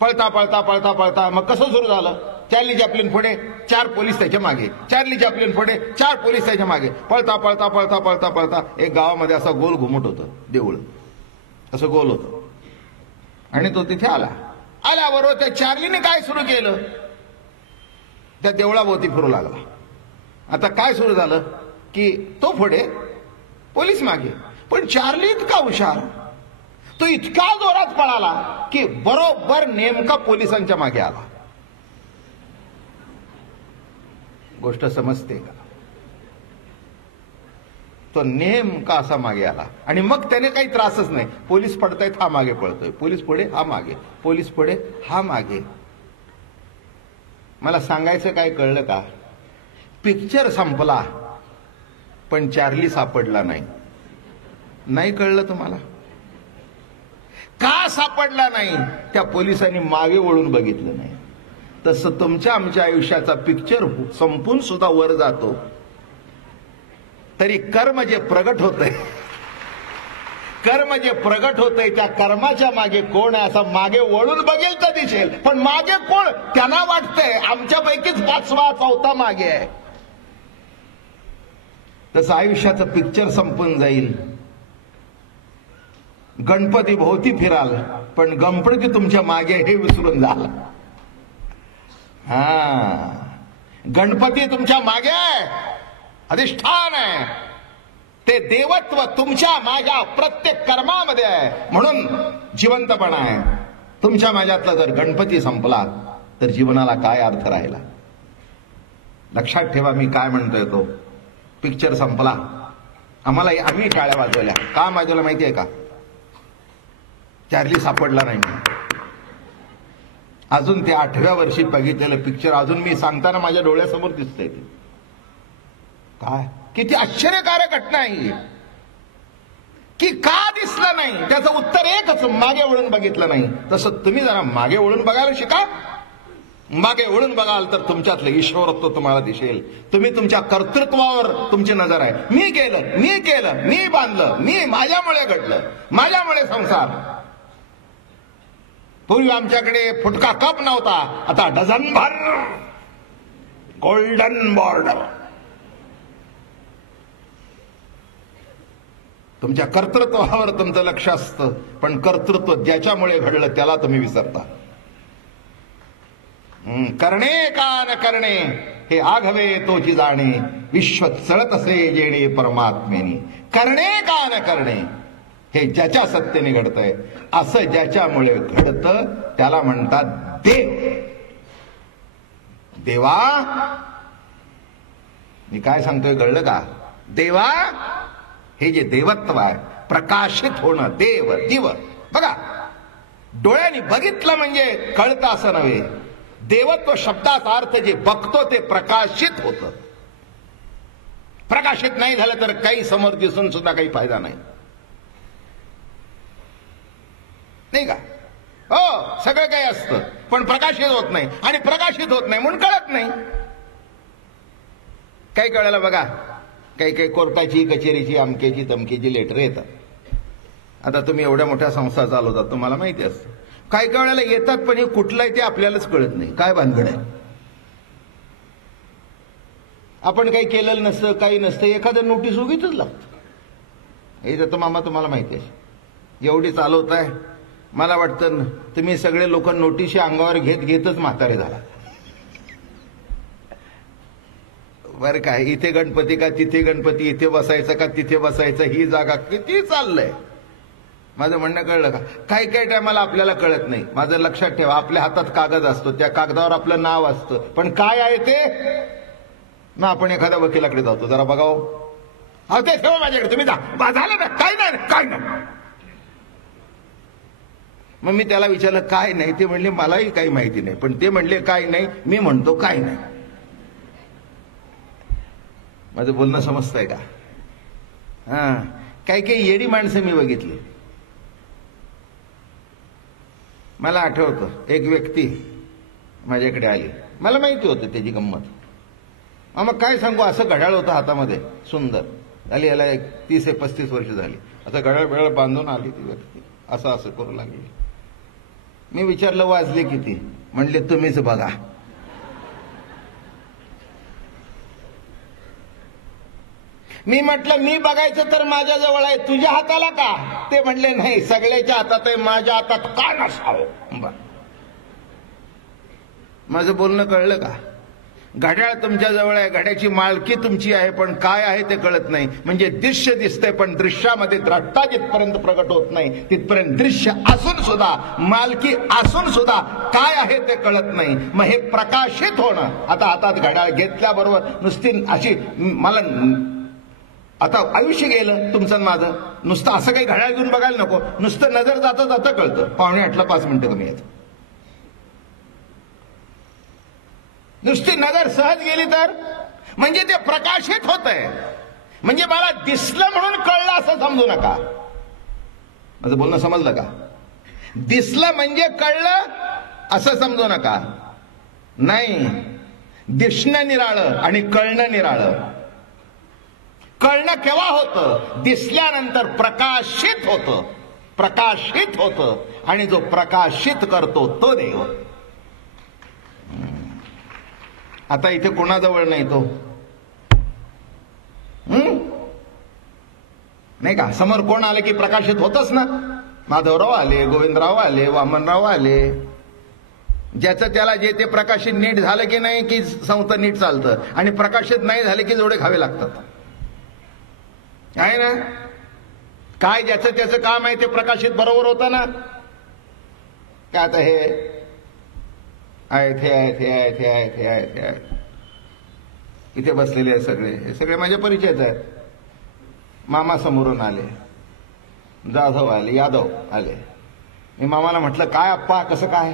पळता पळता पळता पळता मग कसं सुरू झालं? चार्ली चॅप्लिन पुढे, 4 पोलीस त्याच्या मागे. चार्ली चॅप्लिन पुढे, 4 पोलीस त्याच्या मागे. पळता पळता पळता पळता पळता एक गावामध्ये असा गोल घुमट होतं, देऊळ असं गोल होतं. आणि तो तिथे आला. आल्याबरोबर त्या चार्लीने काय सुरू केलं? त्या देवळाभोवती फिरू लागला. आता काय सुरू झालं की तो पुढे, पोलीस मागे. पण चार्ली इतका हुशार, तो इतका जोरात पळाला की बरोबर नेमका पोलिसांच्या मागे आला. गोष्ट समजते का? तो नेमका असा मागे आला आणि मग त्याने काही त्रासच नाही. पोलीस पडतायत, हा मागे पळतोय. पोलीस पुढे, हा मागे. पोलीस पुढे, हा मागे. मला सांगायचं काय कळलं का? पिक्चर संपला पण चार्ली सापडला नाही. नाही कळलं तुम्हाला? का सापडला नाही? त्या पोलिसांनी मागे वळून बघितलं नाही. तसं तुमच्या आमच्या आयुष्याचा पिक्चर संपून सुद्धा वर जातो तरी कर्म जे प्रगट होतंय, कर्म जे प्रगट होतंय त्या कर्माच्या मागे कोण आहे असं मागे वळून बघेल तर दिसेल. पण मागे कोण? त्यांना वाटतंय आमच्यापैकीच 5वा 4था मागे आहे. तसं आयुष्याचं पिक्चर संपून जाईल. गणपती भोवती फिराल पण गणपती तुमच्या मागे हे विसरून जाल. गणपती तुमच्या मागे आहे, अधिष्ठान आहे. ते देवत्व तुमच्या माझ्या प्रत्येक कर्मामध्ये आहे. म्हणून जिवंतपणा आहे. तुमच्या माझ्यातला जर गणपती संपला तर जीवनाला काय अर्थ राहिला? लक्षात ठेवा मी काय म्हणतोय. तो पिक्चर संपला. आम्ही टाळ्या वाजवल्या. का वाजवल्या माहितीये का? चार्ली सापडला नाही. अजून ते 8व्या वर्षी बघितलेलं पिक्चर अजून मी सांगताना माझ्या डोळ्यासमोर दिसतंय. ते काय किती आश्चर्यकारक घटना आहे की का दिसलं नाही? त्याचं उत्तर एकच, मागे वळून बघितलं नाही. तसं तुम्ही जरा मागे वळून बघायला शिका. मागे वळून बघाल तर तुमच्यातलं ईश्वरत्व तुम्हाला दिसेल. तुम्ही तुमच्या कर्तृत्वावर तुमची नजर आहे. मी केलं, मी केलं, मी बांधलं, मी माझ्यामुळे घडलं, माझ्यामुळे संसार. पूर्वी आमच्याकडे फुटका कप नव्हता, आता डझनभर गोल्डन बॉर्डर. तुमच्या कर्तृत्वावर तुमचं लक्ष असतं, पण कर्तृत्व ज्याच्यामुळे घडलं त्याला तुम्ही विसरता. करणे का न करणे हे आघवे तोची जाणे, विश्व चळत असे जेणे परमात्मेनी. करणे का न करणे हे ज्याच्या सत्तेने घडतंय, असं ज्याच्यामुळे घडतं त्याला म्हणतात देव. देवा, मी काय सांगतोय कळलं का? देवा हे जे देवत्व आहे, प्रकाशित होणं, देव दिव. बघा, डोळ्यांनी बघितलं म्हणजे कळतं असं नव्हे. देवत्व शब्दाचा अर्थ जे बघतो ते प्रकाशित होतं. प्रकाशित नाही झालं तर काही समोर दिसून सुद्धा काही फायदा नाही, नाही का? हो, सगळं काही असतं पण प्रकाशित होत नाही, आणि प्रकाशित होत नाही म्हणून कळत नाही. काही कळायला बघा, काही काही कोर्टाची, कचेरीची, अमकेची तमकेची लेटर येतात. आता तुम्ही एवढ्या मोठ्या संस्था चालवतात, तुम्हाला माहिती असतं. काही वेळेला येतात पण हे कुठलं आहे ते आपल्यालाच कळत नाही. काय भानगड आहे? आपण काही केलेलं नसतं, काही नसतं, एखादं नोटीस उगीच लागतं. हे तर मामा तुम्हाला माहिती आहे, एवढी चालवताय. मला वाटतं तुम्ही सगळे लोक नोटीस अंगावर घेतच म्हातारे झाला. बरं काय, इथे गणपती का तिथे गणपती, इथे बसायचं का तिथे बसायचं, ही जागा किती चाललंय. माझं म्हणणं कळलं का? काही काही टायमाला आपल्याला कळत नाही. माझं लक्षात ठेवा, आपल्या हातात कागद असतो, त्या कागदावर आपलं नाव असतं, पण काय आहे ते ना. आपण एखाद्या वकिलाकडे जातो, जरा बघावं, हा ते ठेवा माझ्याकडे, तुम्ही जा, झालं ना, काय नाही काय नाही. मग मी त्याला विचारलं काय नाही, ते म्हणले मलाही काही माहिती नाही, पण ते म्हणले काय नाही, मी म्हणतो काय नाही. माझं बोलणं समजतंय का? हा, काही काही येडी माणसं मी बघितली. मला आठवतं एक व्यक्ती माझ्याकडे आली, मला माहिती होतं त्याची गंमत. मग काय सांगू, असं घड्याळ होतं हातामध्ये सुंदर, झाली याला 30-35 वर्ष झाली. असं घड्याळ बिळाळ बांधून आली ती व्यक्ती, असं असं करू लागली. मी विचारलं वाजले किती? म्हणले तुम्हीच बघा. मी म्हटलं मी बघायचं तर माझ्या जवळ आहे, तुझ्या हाताला का? ते म्हणले नाही, सगळ्याच्या हातात आहे, माझ्या हातात का नसावं. माझं बोलणं कळलं का? घड्याळ तुमच्या जवळ आहे, घड्याची मालकी तुमची आहे, पण काय आहे ते कळत नाही. म्हणजे दृश्य दिसतंय पण दृश्यामध्ये द्रष्टा जिथपर्यंत प्रगट होत नाही तिथपर्यंत दृश्य असून सुद्धा, मालकी असून सुद्धा काय आहे ते कळत नाही. मग हे प्रकाशित होणं. आता हातात घड्याळ घेतल्याबरोबर नुसती अशी, मला आता आयुष्य गेलं तुमचं माझं, नुसतं असं काही घड्याळ घेऊन बघायला नको, नुसतं नजर जाता जाता कळतं 7:45 5 मिनिटं कमी आहेत. नुसती नजर सहज गेली तर म्हणजे ते प्रकाशित होत आहे. म्हणजे मला दिसलं म्हणून कळलं असं समजू नका. माझं बोलणं समजलं का? दिसलं म्हणजे कळलं असं समजू नका. नाही, दिसणं निराळं आणि कळणं निराळं. कळणं केव्हा होतं? दिसल्यानंतर प्रकाशित होतं. प्रकाशित होतं आणि जो प्रकाशित करतो तो देव. आता इथे कोणाजवळ नाही तो, नाही का? समोर कोण आले की प्रकाशित होतच ना. माधवराव आले, गोविंदराव आले, वामनराव आले. ज्याचं त्याला जे ते प्रकाशित नीट झालं की नाही की संस्था नीट चालतं, आणि प्रकाशित नाही झाले की जोडे खावे लागतात, आहे ना? काय ज्याचं त्याचं काम आहे ते प्रकाशित बरोबर होतं ना. काय आता हे आहेत, हे आहेत, हे आहेत, हे आहेत, हे आहेत, हे आहेत, इथे बसलेले आहेत सगळे, हे सगळे माझ्या परिचयाचे आहेत. मामा समोरून आले, जाधव आले, यादव आले. मी मामाला म्हटलं काय अप्पा, कसं काय?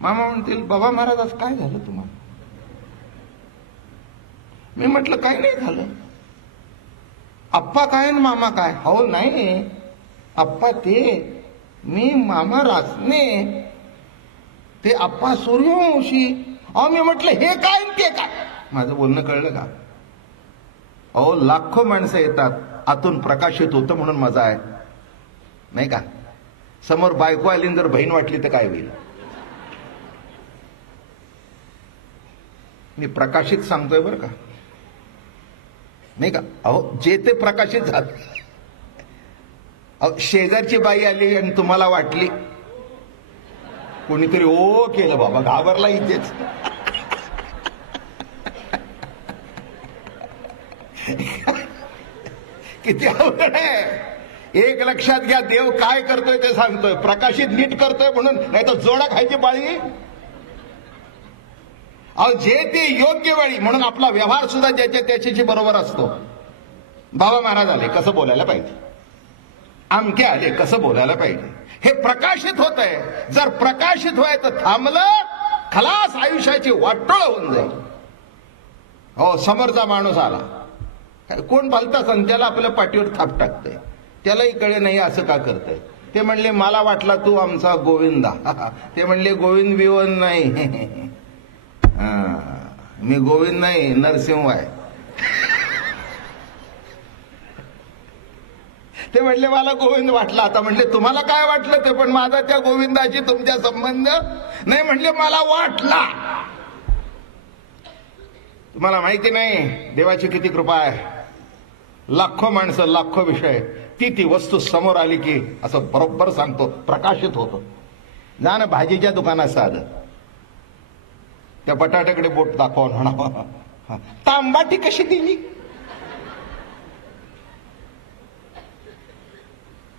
मामा म्हणतील बाबा महाराज आज काय झालं तुम्हाला? मी म्हटलं काय नाही झालं. अप्पा काय आणि मामा काय? हो नाही अप्पा ते, मी मामा रासने, ते अप्पा सूर्यवंशी. अहो मी म्हटलं हे काय ते काय? माझं बोलणं कळलं का? अहो लाखो माणसं येतात, आतून प्रकाशित होतं म्हणून मजा आहे, नाही का? समोर बायको आली जर बहीण वाटली तर काय होईल? मी प्रकाशित सांगतोय बरं का, नाही का? अहो जे ते प्रकाशित झालं. अहो शेजारची बाई आली आणि तुम्हाला वाटली, कोणीतरी ओ केलं, बाबा घाबरला इथेच. किती अवघड आहे. एक लक्षात घ्या, देव काय करतोय ते सांगतोय, प्रकाशित नीट करतोय म्हणून, नाही तर जोडा खायची पाळी. अहो जे ते योग्य वेळी, म्हणून आपला व्यवहार सुद्धा ज्याच्या त्याच्याशी बरोबर असतो. बाबा महाराज आले कसं बोलायला पाहिजे, आमके आले कसं बोलायला पाहिजे, हे प्रकाशित होत आहे. जर प्रकाशित व्हायचं थांबलं, खलास आयुष्याची वाटोळ होऊन जाईल. हो समोरचा माणूस आला, कोण भलता सांग, त्याला आपल्या पाठीवर थाप टाकतंय, त्यालाही कळे नाही असं का करतंय. ते म्हणले मला वाटला तू आमचा गोविंदा. ते म्हणले गोविंद बिवंद नाही, मी गोविंद नाही नरसिंह आहे. ते म्हणले मला गोविंद वाटला. आता म्हणले तुम्हाला काय वाटलं ते, पण माझा त्या गोविंदाशी तुमच्या संबंध नाही. म्हणले मला वाटला. तुम्हाला माहिती नाही देवाची किती कृपा आहे. लाखो माणसं, लाखो विषय, ती वस्तू समोर आली की असं बरोबर सांगतो, प्रकाशित होतो. जा ना भाजीच्या दुकानात साधं, त्या बटाट्याकडे बोट दाखवून म्हणा तांबाटी कशी दिली.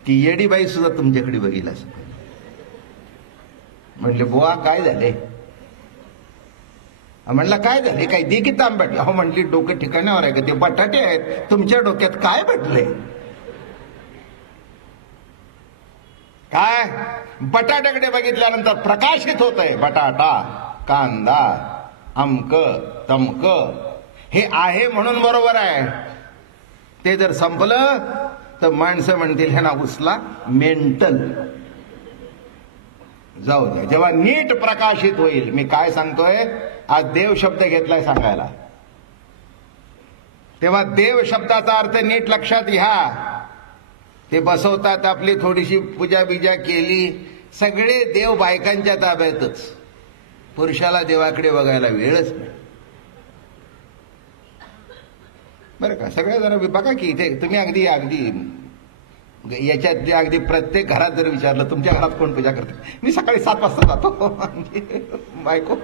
ती येडी बाई सुद्धा तुमच्याकडे बघील असं. म्हणले बुवा काय झाले. म्हणला काय झाले, काय दे की तांबाटी. अहो म्हणली डोकं ठिकाणावर आहे का, ते बटाटे आहेत तुमच्या डोक्यात काय बदले. काय बटाट्याकडे बघितल्यानंतर प्रकाशित होत आहे. बटाटा, कांदा, अमक तमक हे आहे म्हणून बरोबर आहे. ते जर संपलं तर माणसं म्हणतील ह्याना उचला मेंटल. जाऊ द्या, जेव्हा नीट प्रकाशित होईल. मी काय सांगतोय, आज देव शब्द घेतलाय सांगायला, तेव्हा देव शब्दाचा अर्थ नीट लक्षात घ्या. ते बसवतात, आपली थोडीशी पूजा बिजा केली, सगळे देव बायकांच्या ताब्यातच. पुरुषाला देवाकडे बघायला वेळच नाही बरं का. सगळ्या जरा बघा की इथे तुम्ही अगदी याच्यात अगदी प्रत्येक घरात जर विचारलं तुमच्या घरात कोण पूजा करते, मी सकाळी 7 वाजता जातो. बायको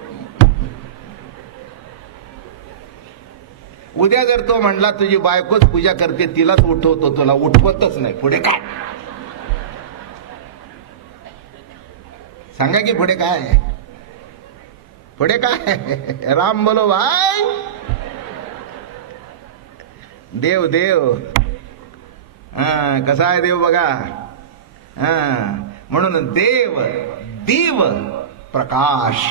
उद्या जर तो म्हणला तुझी बायकोच पूजा करते, तिलाच उठवतो, तुला उठवतच नाही, पुढे काय सांगा की पुढे काय, पुढे काय. राम बोलो भाई. देव देव कसा आहे देव बघा. म्हणून देव दिव प्रकाश,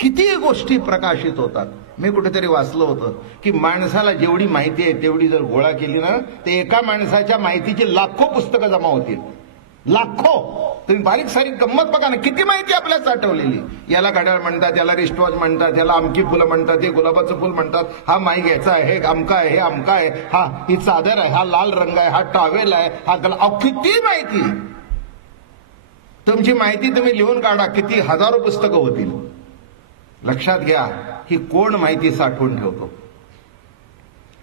किती गोष्टी प्रकाशित होतात. मी कुठेतरी वाचलं होतं की माणसाला जेवढी माहिती आहे तेवढी जर गोळा केली ना, ते एका माणसाच्या माहितीची लाखो पुस्तकं जमा होतील. लाखो. तुम्ही बारीक सारीक गंमत बघा ना, किती माहिती आपल्याला साठवलेली. याला घड्याळ म्हणतात, याला रिस्टवॉच म्हणतात, याला अमकी फुलं म्हणतात, हे गुलाबाचं फुल म्हणतात, हा माई घ्यायचा आहे, हे अमका आहे, हे अमका आहे, हा ही चादर आहे, हा लाल रंग आहे, हा टॉवेल आहे, हा गला. किती माहिती. तुमची माहिती तुम्ही लिहून काढा, किती हजारो पुस्तकं होतील. लक्षात घ्या, ही कोण माहिती साठवून ठेवतो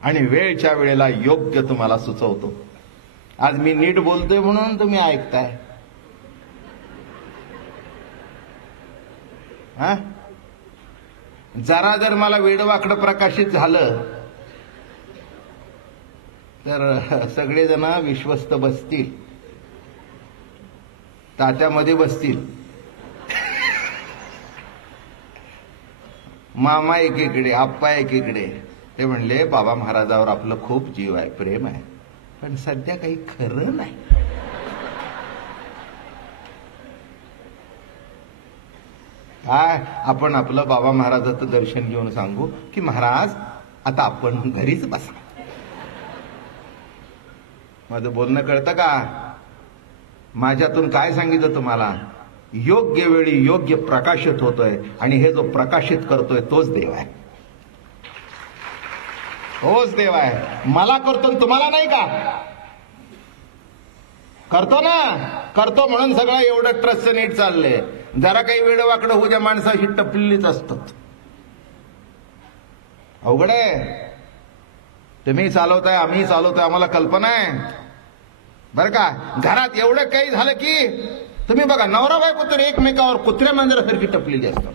आणि वेळच्या वेळेला योग्य तुम्हाला सुचवतो. आज मी नीट बोलतोय म्हणून तुम्ही ऐकताय. जरा जर मला वेडवाकडं प्रकाशित झालं तर सगळेजण विश्वस्त बसतील, तात्यामध्ये बसतील. मामा एकीकडे, आप्पा एकीकडे. ते म्हणले बाबा महाराजावर आपलं खूप जीव आहे, प्रेम आहे, पण सध्या काही खरं नाही. काय आपण आपलं बाबा महाराजाचं दर्शन घेऊन सांगू की महाराज आता आपण घरीच बसा. माझं बोलणं कळतं का. माझ्यातून काय सांगितलं तुम्हाला, योग्य वेळी योग्य प्रकाशित होतोय आणि हे जो प्रकाशित करतोय तोच देव आहे. तोच देव आहे. मला करतो तुम्हाला नाही का. करतो ना, करतो म्हणून सगळं एवढं ट्रस्ट नीट चाललंय. जरा काही वेळ वाकडं होऊ द्या, माणसाशी टपलेलीच असतात. अवघड आहे. तुम्ही चालवताय, आम्ही चालवतोय, आम्हाला कल्पना आहे बरं का. घरात एवढं काही झालं की तुम्ही बघा, नवरा बायको तर एकमेकावर कुत्र्या मांजरासारखी टपलेली असतात.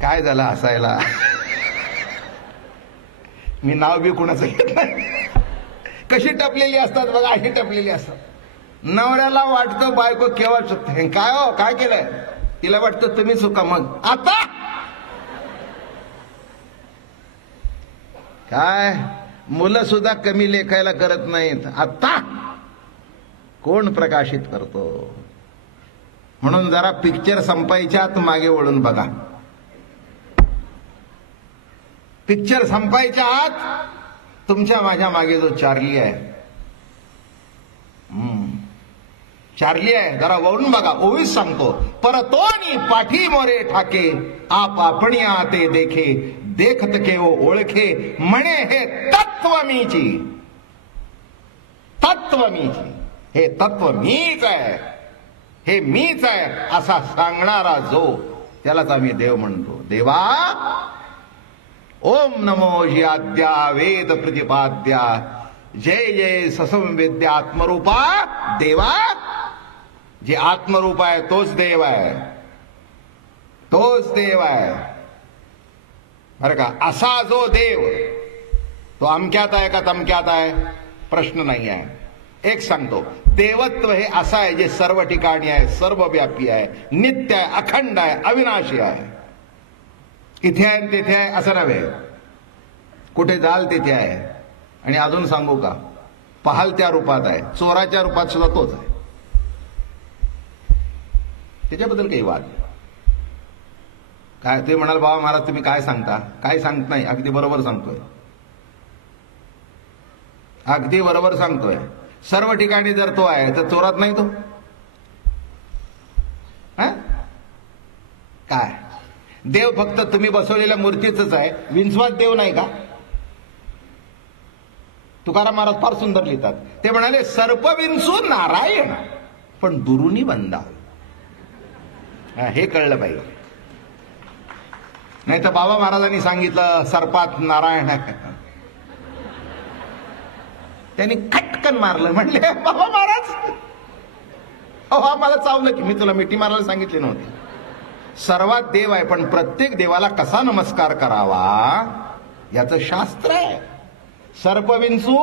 काय झालं हसायला? मी नाव बी कुणाचं घेत नाही. कशी टपलेली असतात बघा, अशी टपलेली असतात. नवऱ्याला वाटतं बायको केव्हा चुकते. काय हो, काय केलंय? तिला वाटतं तुम्ही चुका. मग आता काय, मुलं सुद्धा कमी लेखायला करत नाहीत. आता कोण प्रकाशित करतो? म्हणून जरा पिक्चर संपायच्यात मागे वळून बघा. पिक्चर संपायच्या आत तुमच्या माझ्या मागे जो चार्ली आहे, चार्ली आहे, जरा वळून बघा. ओवीस सांगतो, परतोनी पाठी मोरे ठाके, आप आपणिया ते देखे, देखत के वो ओळखे, म्हणे हे तत्व मीची. तत्व मीची, हे तत्व मीच आहे, हे मीच आहे असा सांगणारा जो, त्यालाच आम्ही देव म्हणतो. देवा ओम नमो ज्याद्या वेद प्रतिपाद्या, जय जय ससंवेद्या आत्मरूपा देवा. जे आत्मरूप आहे तोच देव आहे, तोच देव आहे बरं का. असा जो देव, तो अमक्यात आहे का तमक्यात आहे प्रश्न नाही आहे. एक सांगतो, देवत्व हे असं आहे जे सर्व ठिकाणी आहे, सर्वव्यापी आहे, नित्य आहे, अखंड आहे, अविनाशी आहे. इथे आहे तिथे आहे असं नव्हे, कुठे जाल तिथे आहे. आणि अजून सांगू का, पाहाल त्या रूपात आहे, चोराच्या रूपात सुद्धा तोच आहे. त्याच्याबद्दल काही वाद काय? ते म्हणाल बाबा महाराज तुम्ही काय सांगता? काय सांगत नाही, अगदी बरोबर सांगतोय, अगदी बरोबर सांगतोय. सर्व ठिकाणी जर तो आहे तर चोरात नाही तो? काय देव फक्त तुम्ही बसवलेल्या मूर्तीच आहे, विंचवात देव नाही का? तुकाराम महाराज फार सुंदर लिहितात. ते म्हणाले, सर्प विंचू नारायण पण दुरुनी बंदा. हे कळलं पाहिजे. नाही तर बाबा महाराजांनी सांगितलं सर्पात नारायण आहे, त्यांनी खटकन मारलं. म्हणले बाबा महाराज, अहो मला चावलं की, मी तुला मिठी मारायला सांगितली नव्हती. सर्वात देव आहे, पण प्रत्येक देवाला कसा नमस्कार करावा याचं शास्त्र आहे. सर्प विंचू,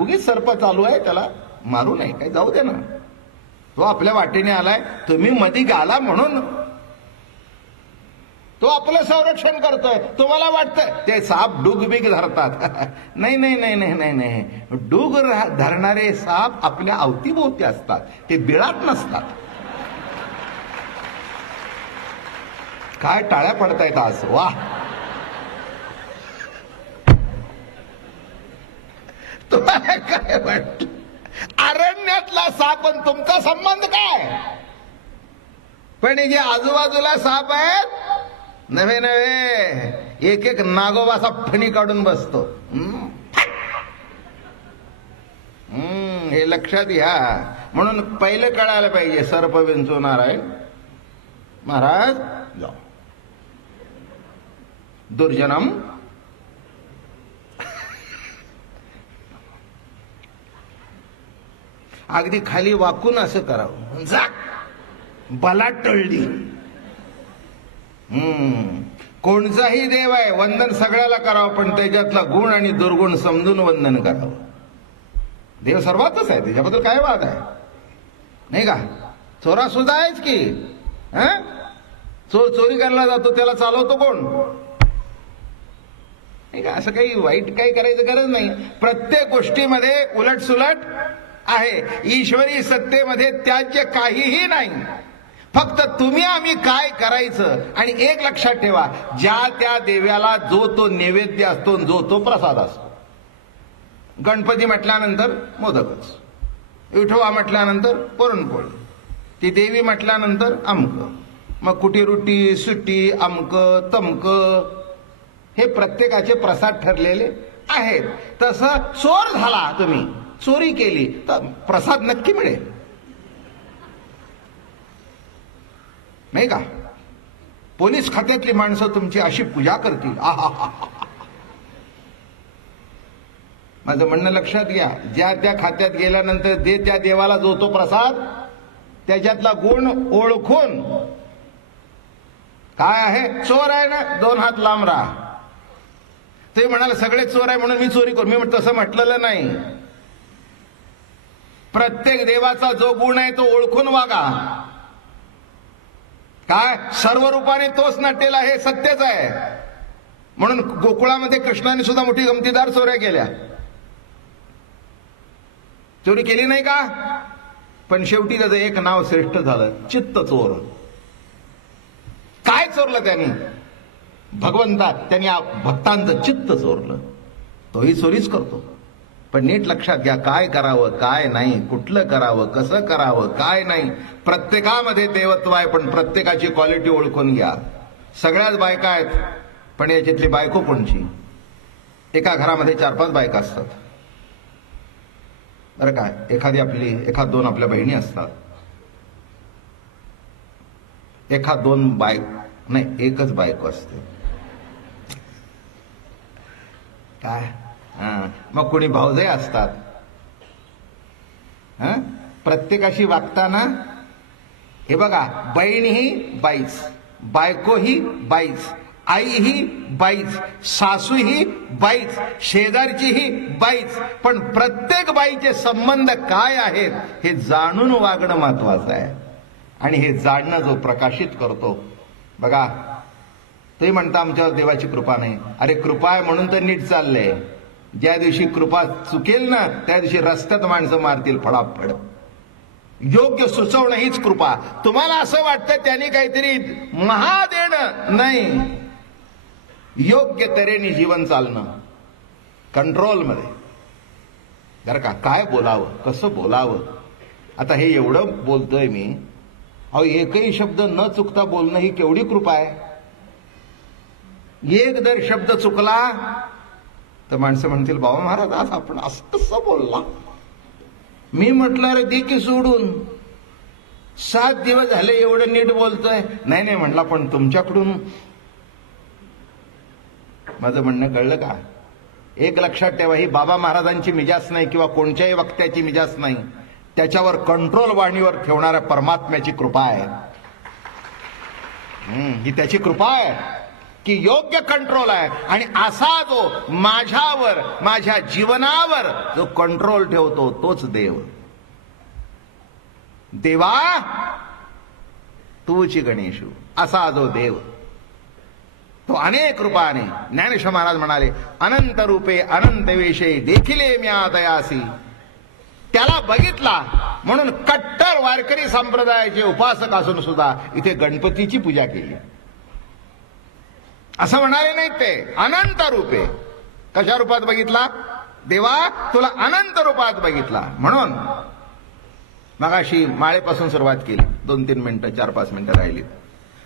उगीच सर्प चालू आहे, त्याला मारू नये, काही जाऊ दे ना, तो आपल्या वाटेने आलाय, तुम्ही मधी घाला म्हणून तो आपलं संरक्षण करतोय. तुम्हाला वाटतं ते साप डूग बिग धरतात. नाही नाही नाही नाही नाही नाही, डूग धरणारे साप आपल्या अवतीभोवती असतात, ते बिळात नसतात. काय टाळ्या पडतायत आज, वा. तुम्हाला काय वाटतं? अरण्यातला साप आणि तुमचा संबंध काय? पण जे आजूबाजूला साप आहेत, नव्हे नव्हे, एक एक नागोबाचा फणी काढून बसतो. हे लक्षात घ्या. म्हणून पहिलं कळायला पाहिजे, सर्प विंचू नारायण महाराज जाऊ. दुर्जनम अगदी खाली वाकून असं करावं, जा बलाट टळली. कोणताही देव आहे, वंदन सगळ्याला करावं, पण त्याच्यातला गुण आणि दुर्गुण समजून वंदन करावं. देव सर्वातच आहे, त्याच्याबद्दल काय वाद आहे नाही का? चोरा सुद्धा आहेच की. चोर चोरी करायला जातो, त्याला चालवतो कोण नाही का? असं काही वाईट काही करायचं गरज नाही. प्रत्येक गोष्टीमध्ये उलट सुलट आहे. ईश्वरी सत्तेमध्ये त्याज्य काहीही नाही. फक्त तुम्ही आम्ही काय करायचं. आणि एक लक्षात ठेवा, ज्या त्या देवाला जो तो नैवेद्य असतो, जो तो प्रसाद असतो. गणपती म्हटल्यानंतर मोदकच, विठोबा म्हटल्यानंतर पुरणपोळी, ती देवी म्हटल्यानंतर अमक, मग कुटी रुटी सुट्टी अमक तमक, हे प्रत्येकाचे प्रसाद ठरलेले आहेत. तसं चोर झाला, तुम्ही चोरी केली तर प्रसाद नक्की मिळेल. नाही का? पोलीस खात्यातली माणसं तुमची अशी पूजा करतील. आहा, माझं म्हणणं लक्षात घ्या. ज्या त्या खात्यात गेल्यानंतर जे त्या देवाला जो तो प्रसाद त्याच्यातला गुण ओळखून, काय आहे, चोर आहे ना, 2 हात लांब राहा. ते म्हणाले सगळे चोर आहे म्हणून मी चोरी करू. मी तसं म्हटलेलं नाही. प्रत्येक देवाचा जो गुण आहे तो ओळखून वागा. काय, सर्व रूपाने तोच नटेल आहे, सत्यच आहे. म्हणून गोकुळामध्ये कृष्णाने सुद्धा मोठी गमतीदार चोऱ्या केल्या. चोरी केली नाही का? पण शेवटी त्याचं एक नाव श्रेष्ठ झालं, चित्त चोर. काय चोरलं त्यांनी? भगवंतात. त्यांनी भक्तांचं चित्त चोरलं. तोही चोरीच करतो. पण नीट लक्षात घ्या, काय करावं काय नाही, कुठलं करावं, कसं करावं, काय नाही, प्रत्येकामध्ये देवत्व आहे. पण प्रत्येकाची क्वालिटी ओळखून घ्या. सगळ्याच बायका आहेत, पण याच्यातली बायको कोणची? एका घरामध्ये 4-5 बायका असतात, बरं काय? एखाद 2 आपल्या बहिणी असतात, एखाद 2 नाही, एकच बायको असते. काय? मग कोणी भावजय असतात. प्रत्येकाशी वागताना हे बघा, बहीण ही बाईच, बायको ही बाईच, आई ही बाईच, सासू ही बाईच, शेजारची ही बाईच. पण प्रत्येक बाईचे संबंध काय आहेत हे जाणून वागणं महत्वाचं आहे. आणि हे जाणणं जो प्रकाशित करतो, बघा, ते म्हणता आमच्यावर देवाची कृपा नाही. अरे कृपा आहे म्हणून तर नीट चाललंय. ज्या दिवशी कृपा चुकेल ना, त्या दिवशी रस्त्यात माणसं मारतील फडाफड. योग्य सुचवणं हीच कृपा. तुम्हाला असं वाटतं त्यांनी काहीतरी महा देणं, नाही, योग्य तऱ्हेने जीवन चालणं, कंट्रोलमध्ये. बरं का? काय बोलावं, कसं बोलावं. आता हे एवढं बोलतोय मी, अहो एकही शब्द न चुकता बोलणं ही केवढी कृपा आहे. एक जर शब्द चुकला तर माणसं म्हणतील, बाबा महाराज आज आपण असं कसं बोलला. मी म्हटलं, अरे दे की सोडून, 7 दिवस झाले एवढं नीट बोलतोय. नाही म्हटला, पण तुमच्याकडून. माझं म्हणणं कळलं का? एक लक्षात ठेवा, ही बाबा महाराजांची मिजाज नाही किंवा कोणत्याही वक्त्याची मिजाज नाही. त्याच्यावर कंट्रोल वाणीवर ठेवणाऱ्या परमात्म्याची कृपा आहे. ही त्याची कृपा आहे की योग्य कंट्रोल आहे. आणि असा जो माझ्यावर, माझ्या जीवनावर जो कंट्रोल ठेवतो तोच देव. देवा तूची गणेशू, असा जो देव तो अनेक रूपाने. ज्ञानेश्वर महाराज म्हणाले, अनंत रूपे अनंत वेशे देखिले म्या दयासी. त्याला बघितला म्हणून कट्टर वारकरी संप्रदायाचे उपासक असून सुद्धा इथे गणपतीची पूजा केली. असं म्हणाले नाही ते. अनंत रूपे. कशा रूपात बघितला? देवा तुला अनंत रूपात बघितला. म्हणून मगाशी माळेपासून सुरुवात केली. 2-3 मिनिटं, 4-5 मिनिटं राहिली.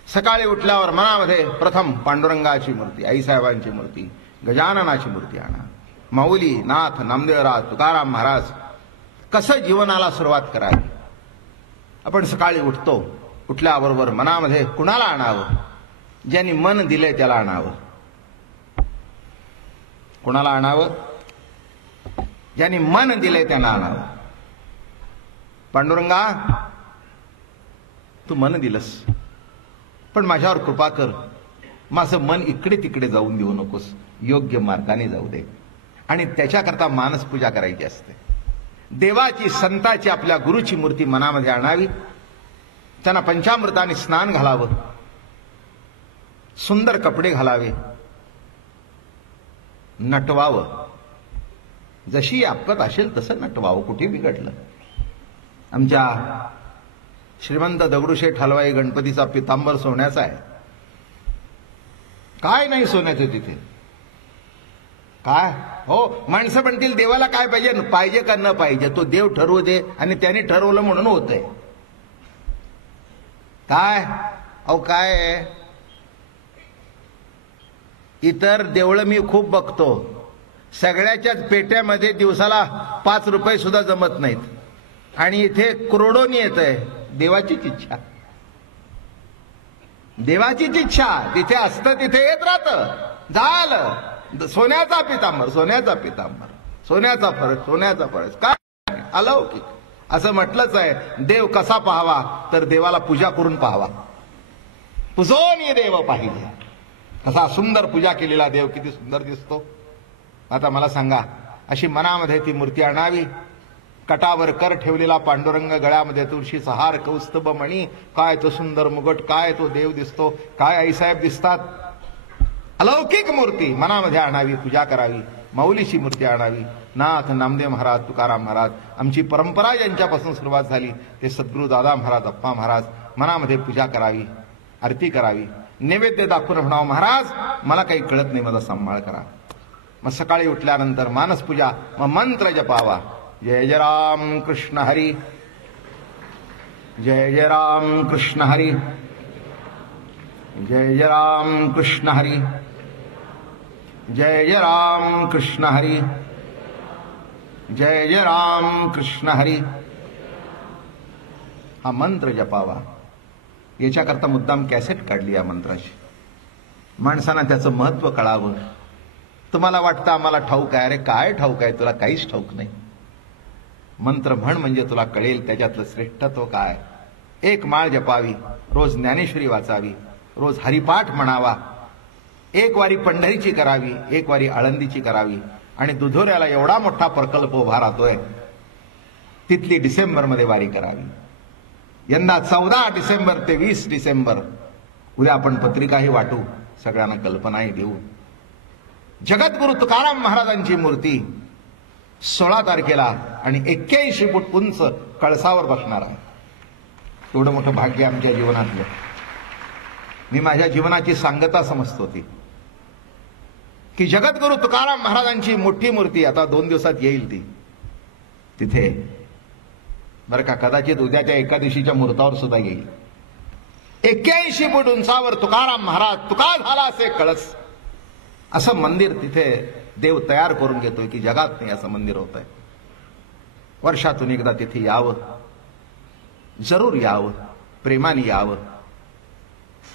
सकाळी उठल्यावर मनामध्ये प्रथम पांडुरंगाची मूर्ती, आईसाहेबांची मूर्ती, गजाननाची मूर्ती आणा. माऊली, नाथ, नामदेवराज, तुकाराम महाराज, कसं जीवनाला सुरुवात करावी. आपण सकाळी उठतो, उठल्याबरोबर मनामध्ये कुणाला आणावं? ज्यांनी मन दिलंय त्याला आणावं. कुणाला आणावं? ज्यांनी मन दिलंय त्यांना आणावं. पांडुरंगा, तू मन दिलंस, पण माझ्यावर कृपा कर. माझं मन इकडे तिकडे जाऊन देऊ नकोस, योग्य मार्गाने जाऊ दे. आणि त्याच्याकरता मानस पूजा करायची असते. देवाची, संताची, आपल्या गुरुची मूर्ती मनामध्ये आणावी. त्यांना पंचामृताने स्नान घालावं, सुंदर कपडे घालावे, नटवावं. जशी आपत असेल तसं नटवावं, कुठे बिघडलं. आमच्या श्रीमंत दगडूशेठ हलवाई गणपतीचा पितांबर सोन्याचा आहे. काय नाही सोन्याचं तिथे. काय हो, माणसं म्हणतील देवाला काय पाहिजे, पाहिजे का न पाहिजे तो देव ठरवू दे. आणि त्याने ठरवलं म्हणून होतंय. काय अहो, काय इतर देवळं मी खूप बघतो, सगळ्याच्याच पेट्यामध्ये दिवसाला 5 रुपये सुद्धा जमत नाहीत. आणि इथे करोडोनी येत आहे. देवाचीच इच्छा. देवाचीच इच्छा तिथे असतं, तिथे येत राहतं. झालं. सोन्याचा पितांबर, सोन्याचा पितांबर, सोन्याचा फरक, सोन्याचा फरक, काय अलौकिक असं म्हटलंच आहे. देव कसा पाहावा तर देवाला पूजा करून पाहावा. पुजोन ये देव पाहिले. कसा सुंदर पूजा केलेला देव किती सुंदर दिसतो. आता मला सांगा, अशी मनामध्ये ती मूर्ती आणावी. कटावर कर ठेवलेला पांडुरंग, गळ्यामध्ये तुळशीचा हार, कौस्तुभ मणी, काय तो सुंदर मुगट, काय तो देव दिसतो, काय आईसाहेब दिसतात. अलौकिक मूर्ती मनामध्ये आणावी, पूजा करावी. माऊलीची मूर्ती आणावी. नाथ नामदेव महाराज, तुकाराम महाराज, आमची परंपरा ज्यांच्यापासून सुरुवात झाली ते सद्गुरू दादा महाराज, अप्पा महाराज, मनामध्ये पूजा करावी, आरती करावी, नैवेद्य दाखवून म्हणावं, महाराज मला काही कळत नाही, माझा सांभाळ करा. मग सकाळी उठल्यानंतर मानस पूजा, मग मंत्र जपावा. जय जय राम कृष्ण हरी, जय जय राम कृष्ण हरी, जय जय राम कृष्ण हरी, जय जय राम कृष्ण हरी, जय जय राम कृष्ण हरी. हा मंत्र जपावा. याच्याकरता मुद्दाम कॅसेट काढली या मंत्राची, माणसांना त्याचं महत्व कळावं. तुम्हाला वाटतं आम्हाला ठाऊक आहे, अरे काय ठाऊक आहे तुला, काहीच ठाऊक नाही. मंत्र म्हण म्हणजे तुला कळेल त्याच्यातलं श्रेष्ठत्व काय. एक माळ जपावी, रोज ज्ञानेश्वरी वाचावी, रोज हरिपाठ म्हणावा. एक वारी पंढरीची करावी, एक वारी आळंदीची करावी. आणि दुधोऱ्याला एवढा मोठा प्रकल्प उभा राहतोय, तिथली डिसेंबरमध्ये वारी करावी. यंदा 14 डिसेंबर ते 20 डिसेंबर. उद्या आपण पत्रिकाही वाटू, सगळ्यांना कल्पनाही देऊ. जगद्गुरु तुकाराम महाराजांची मूर्ती 16 तारखेला आणि 81 फूट उंच कळसावर बसणार आहे. एवढं मोठं भाग्य आमच्या जीवनातलं. मी माझ्या जीवनाची सांगता समजतो ती, की जगद्गुरु तुकाराम महाराजांची मोठी मूर्ती आता 2 दिवसात येईल. ती तिथे बरं का, कदाचित उद्याच्या एकादशीच्या मुहूर्तावर सुद्धा येईल. 81 फूट उंचावर तुकाराम महाराज, तुका झाला असे कळस, असं मंदिर तिथे देव तयार करून घेतोय की जगात नाही असं मंदिर होत आहे. वर्षातून एकदा तिथे यावं, जरूर यावं, प्रेमाने यावं.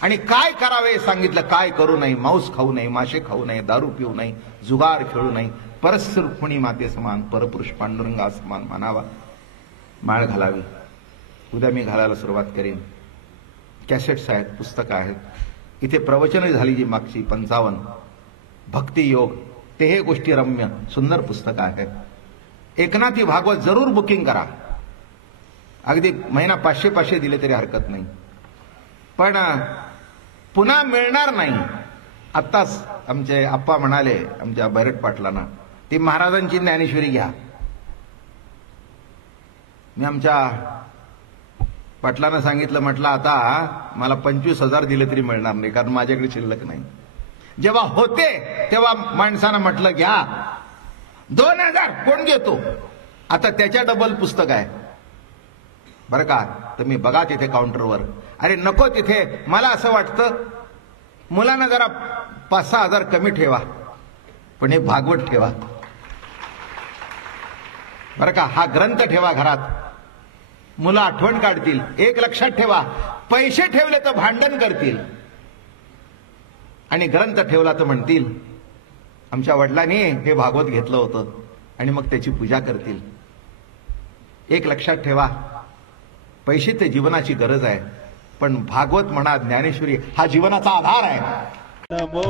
आणि काय करावे सांगितलं, काय करू नये, मांस खाऊ नये, मासे खाऊ नये, दारू पिऊ नये, जुगार खेळू नये, परस्पर खुणी माते समान, परपुरुष पांडुरंगा समान मानावा. माळ घालावी. उद्या मी घालायला सुरुवात करेन. कॅसेट्स आहेत, पुस्तकं आहेत. इथे प्रवचन झाली जी मागची 55 भक्ती योग, ते हे गोष्टी रम्य सुंदर पुस्तकं आहेत. एकनाथी भागवत जरूर बुकिंग करा. अगदी महिना 500 दिले तरी हरकत नाही, पण पुन्हा मिळणार नाही. आत्ताच आमचे आप्पा म्हणाले आमच्या बैरट पाटलांना, ती महाराजांची ज्ञानेश्वरी घ्या. मी आमच्या पाटलांना सांगितलं, म्हटलं आता मला 25,000 दिले तरी मिळणार नाही, कारण माझ्याकडे शिल्लक नाही. जेव्हा होते तेव्हा माणसानं म्हटलं घ्या. 2,000 कोण घेतो. आता त्याच्या डबल पुस्तक आहे बरं का. तुम्ही बघा तिथे काउंटरवर. अरे नको, तिथे मला असं वाटतं मुलांना जरा 5-6 हजार कमी ठेवा, पण हे भागवत ठेवा बरं का. हा ग्रंथ ठेवा घरात, मुलं आठवण काढतील. एक लक्षात ठेवा, पैसे ठेवले तर भांडण करतील, आणि ग्रंथ ठेवला तर म्हणतील आमच्या वडिलांनी हे भागवत घेतलं होतं, आणि मग त्याची पूजा करतील. एक लक्षात ठेवा, पैसे ते जीवनाची गरज आहे, पण भागवत म्हणा, ज्ञानेश्वरी हा जीवनाचा आधार आहे. नमो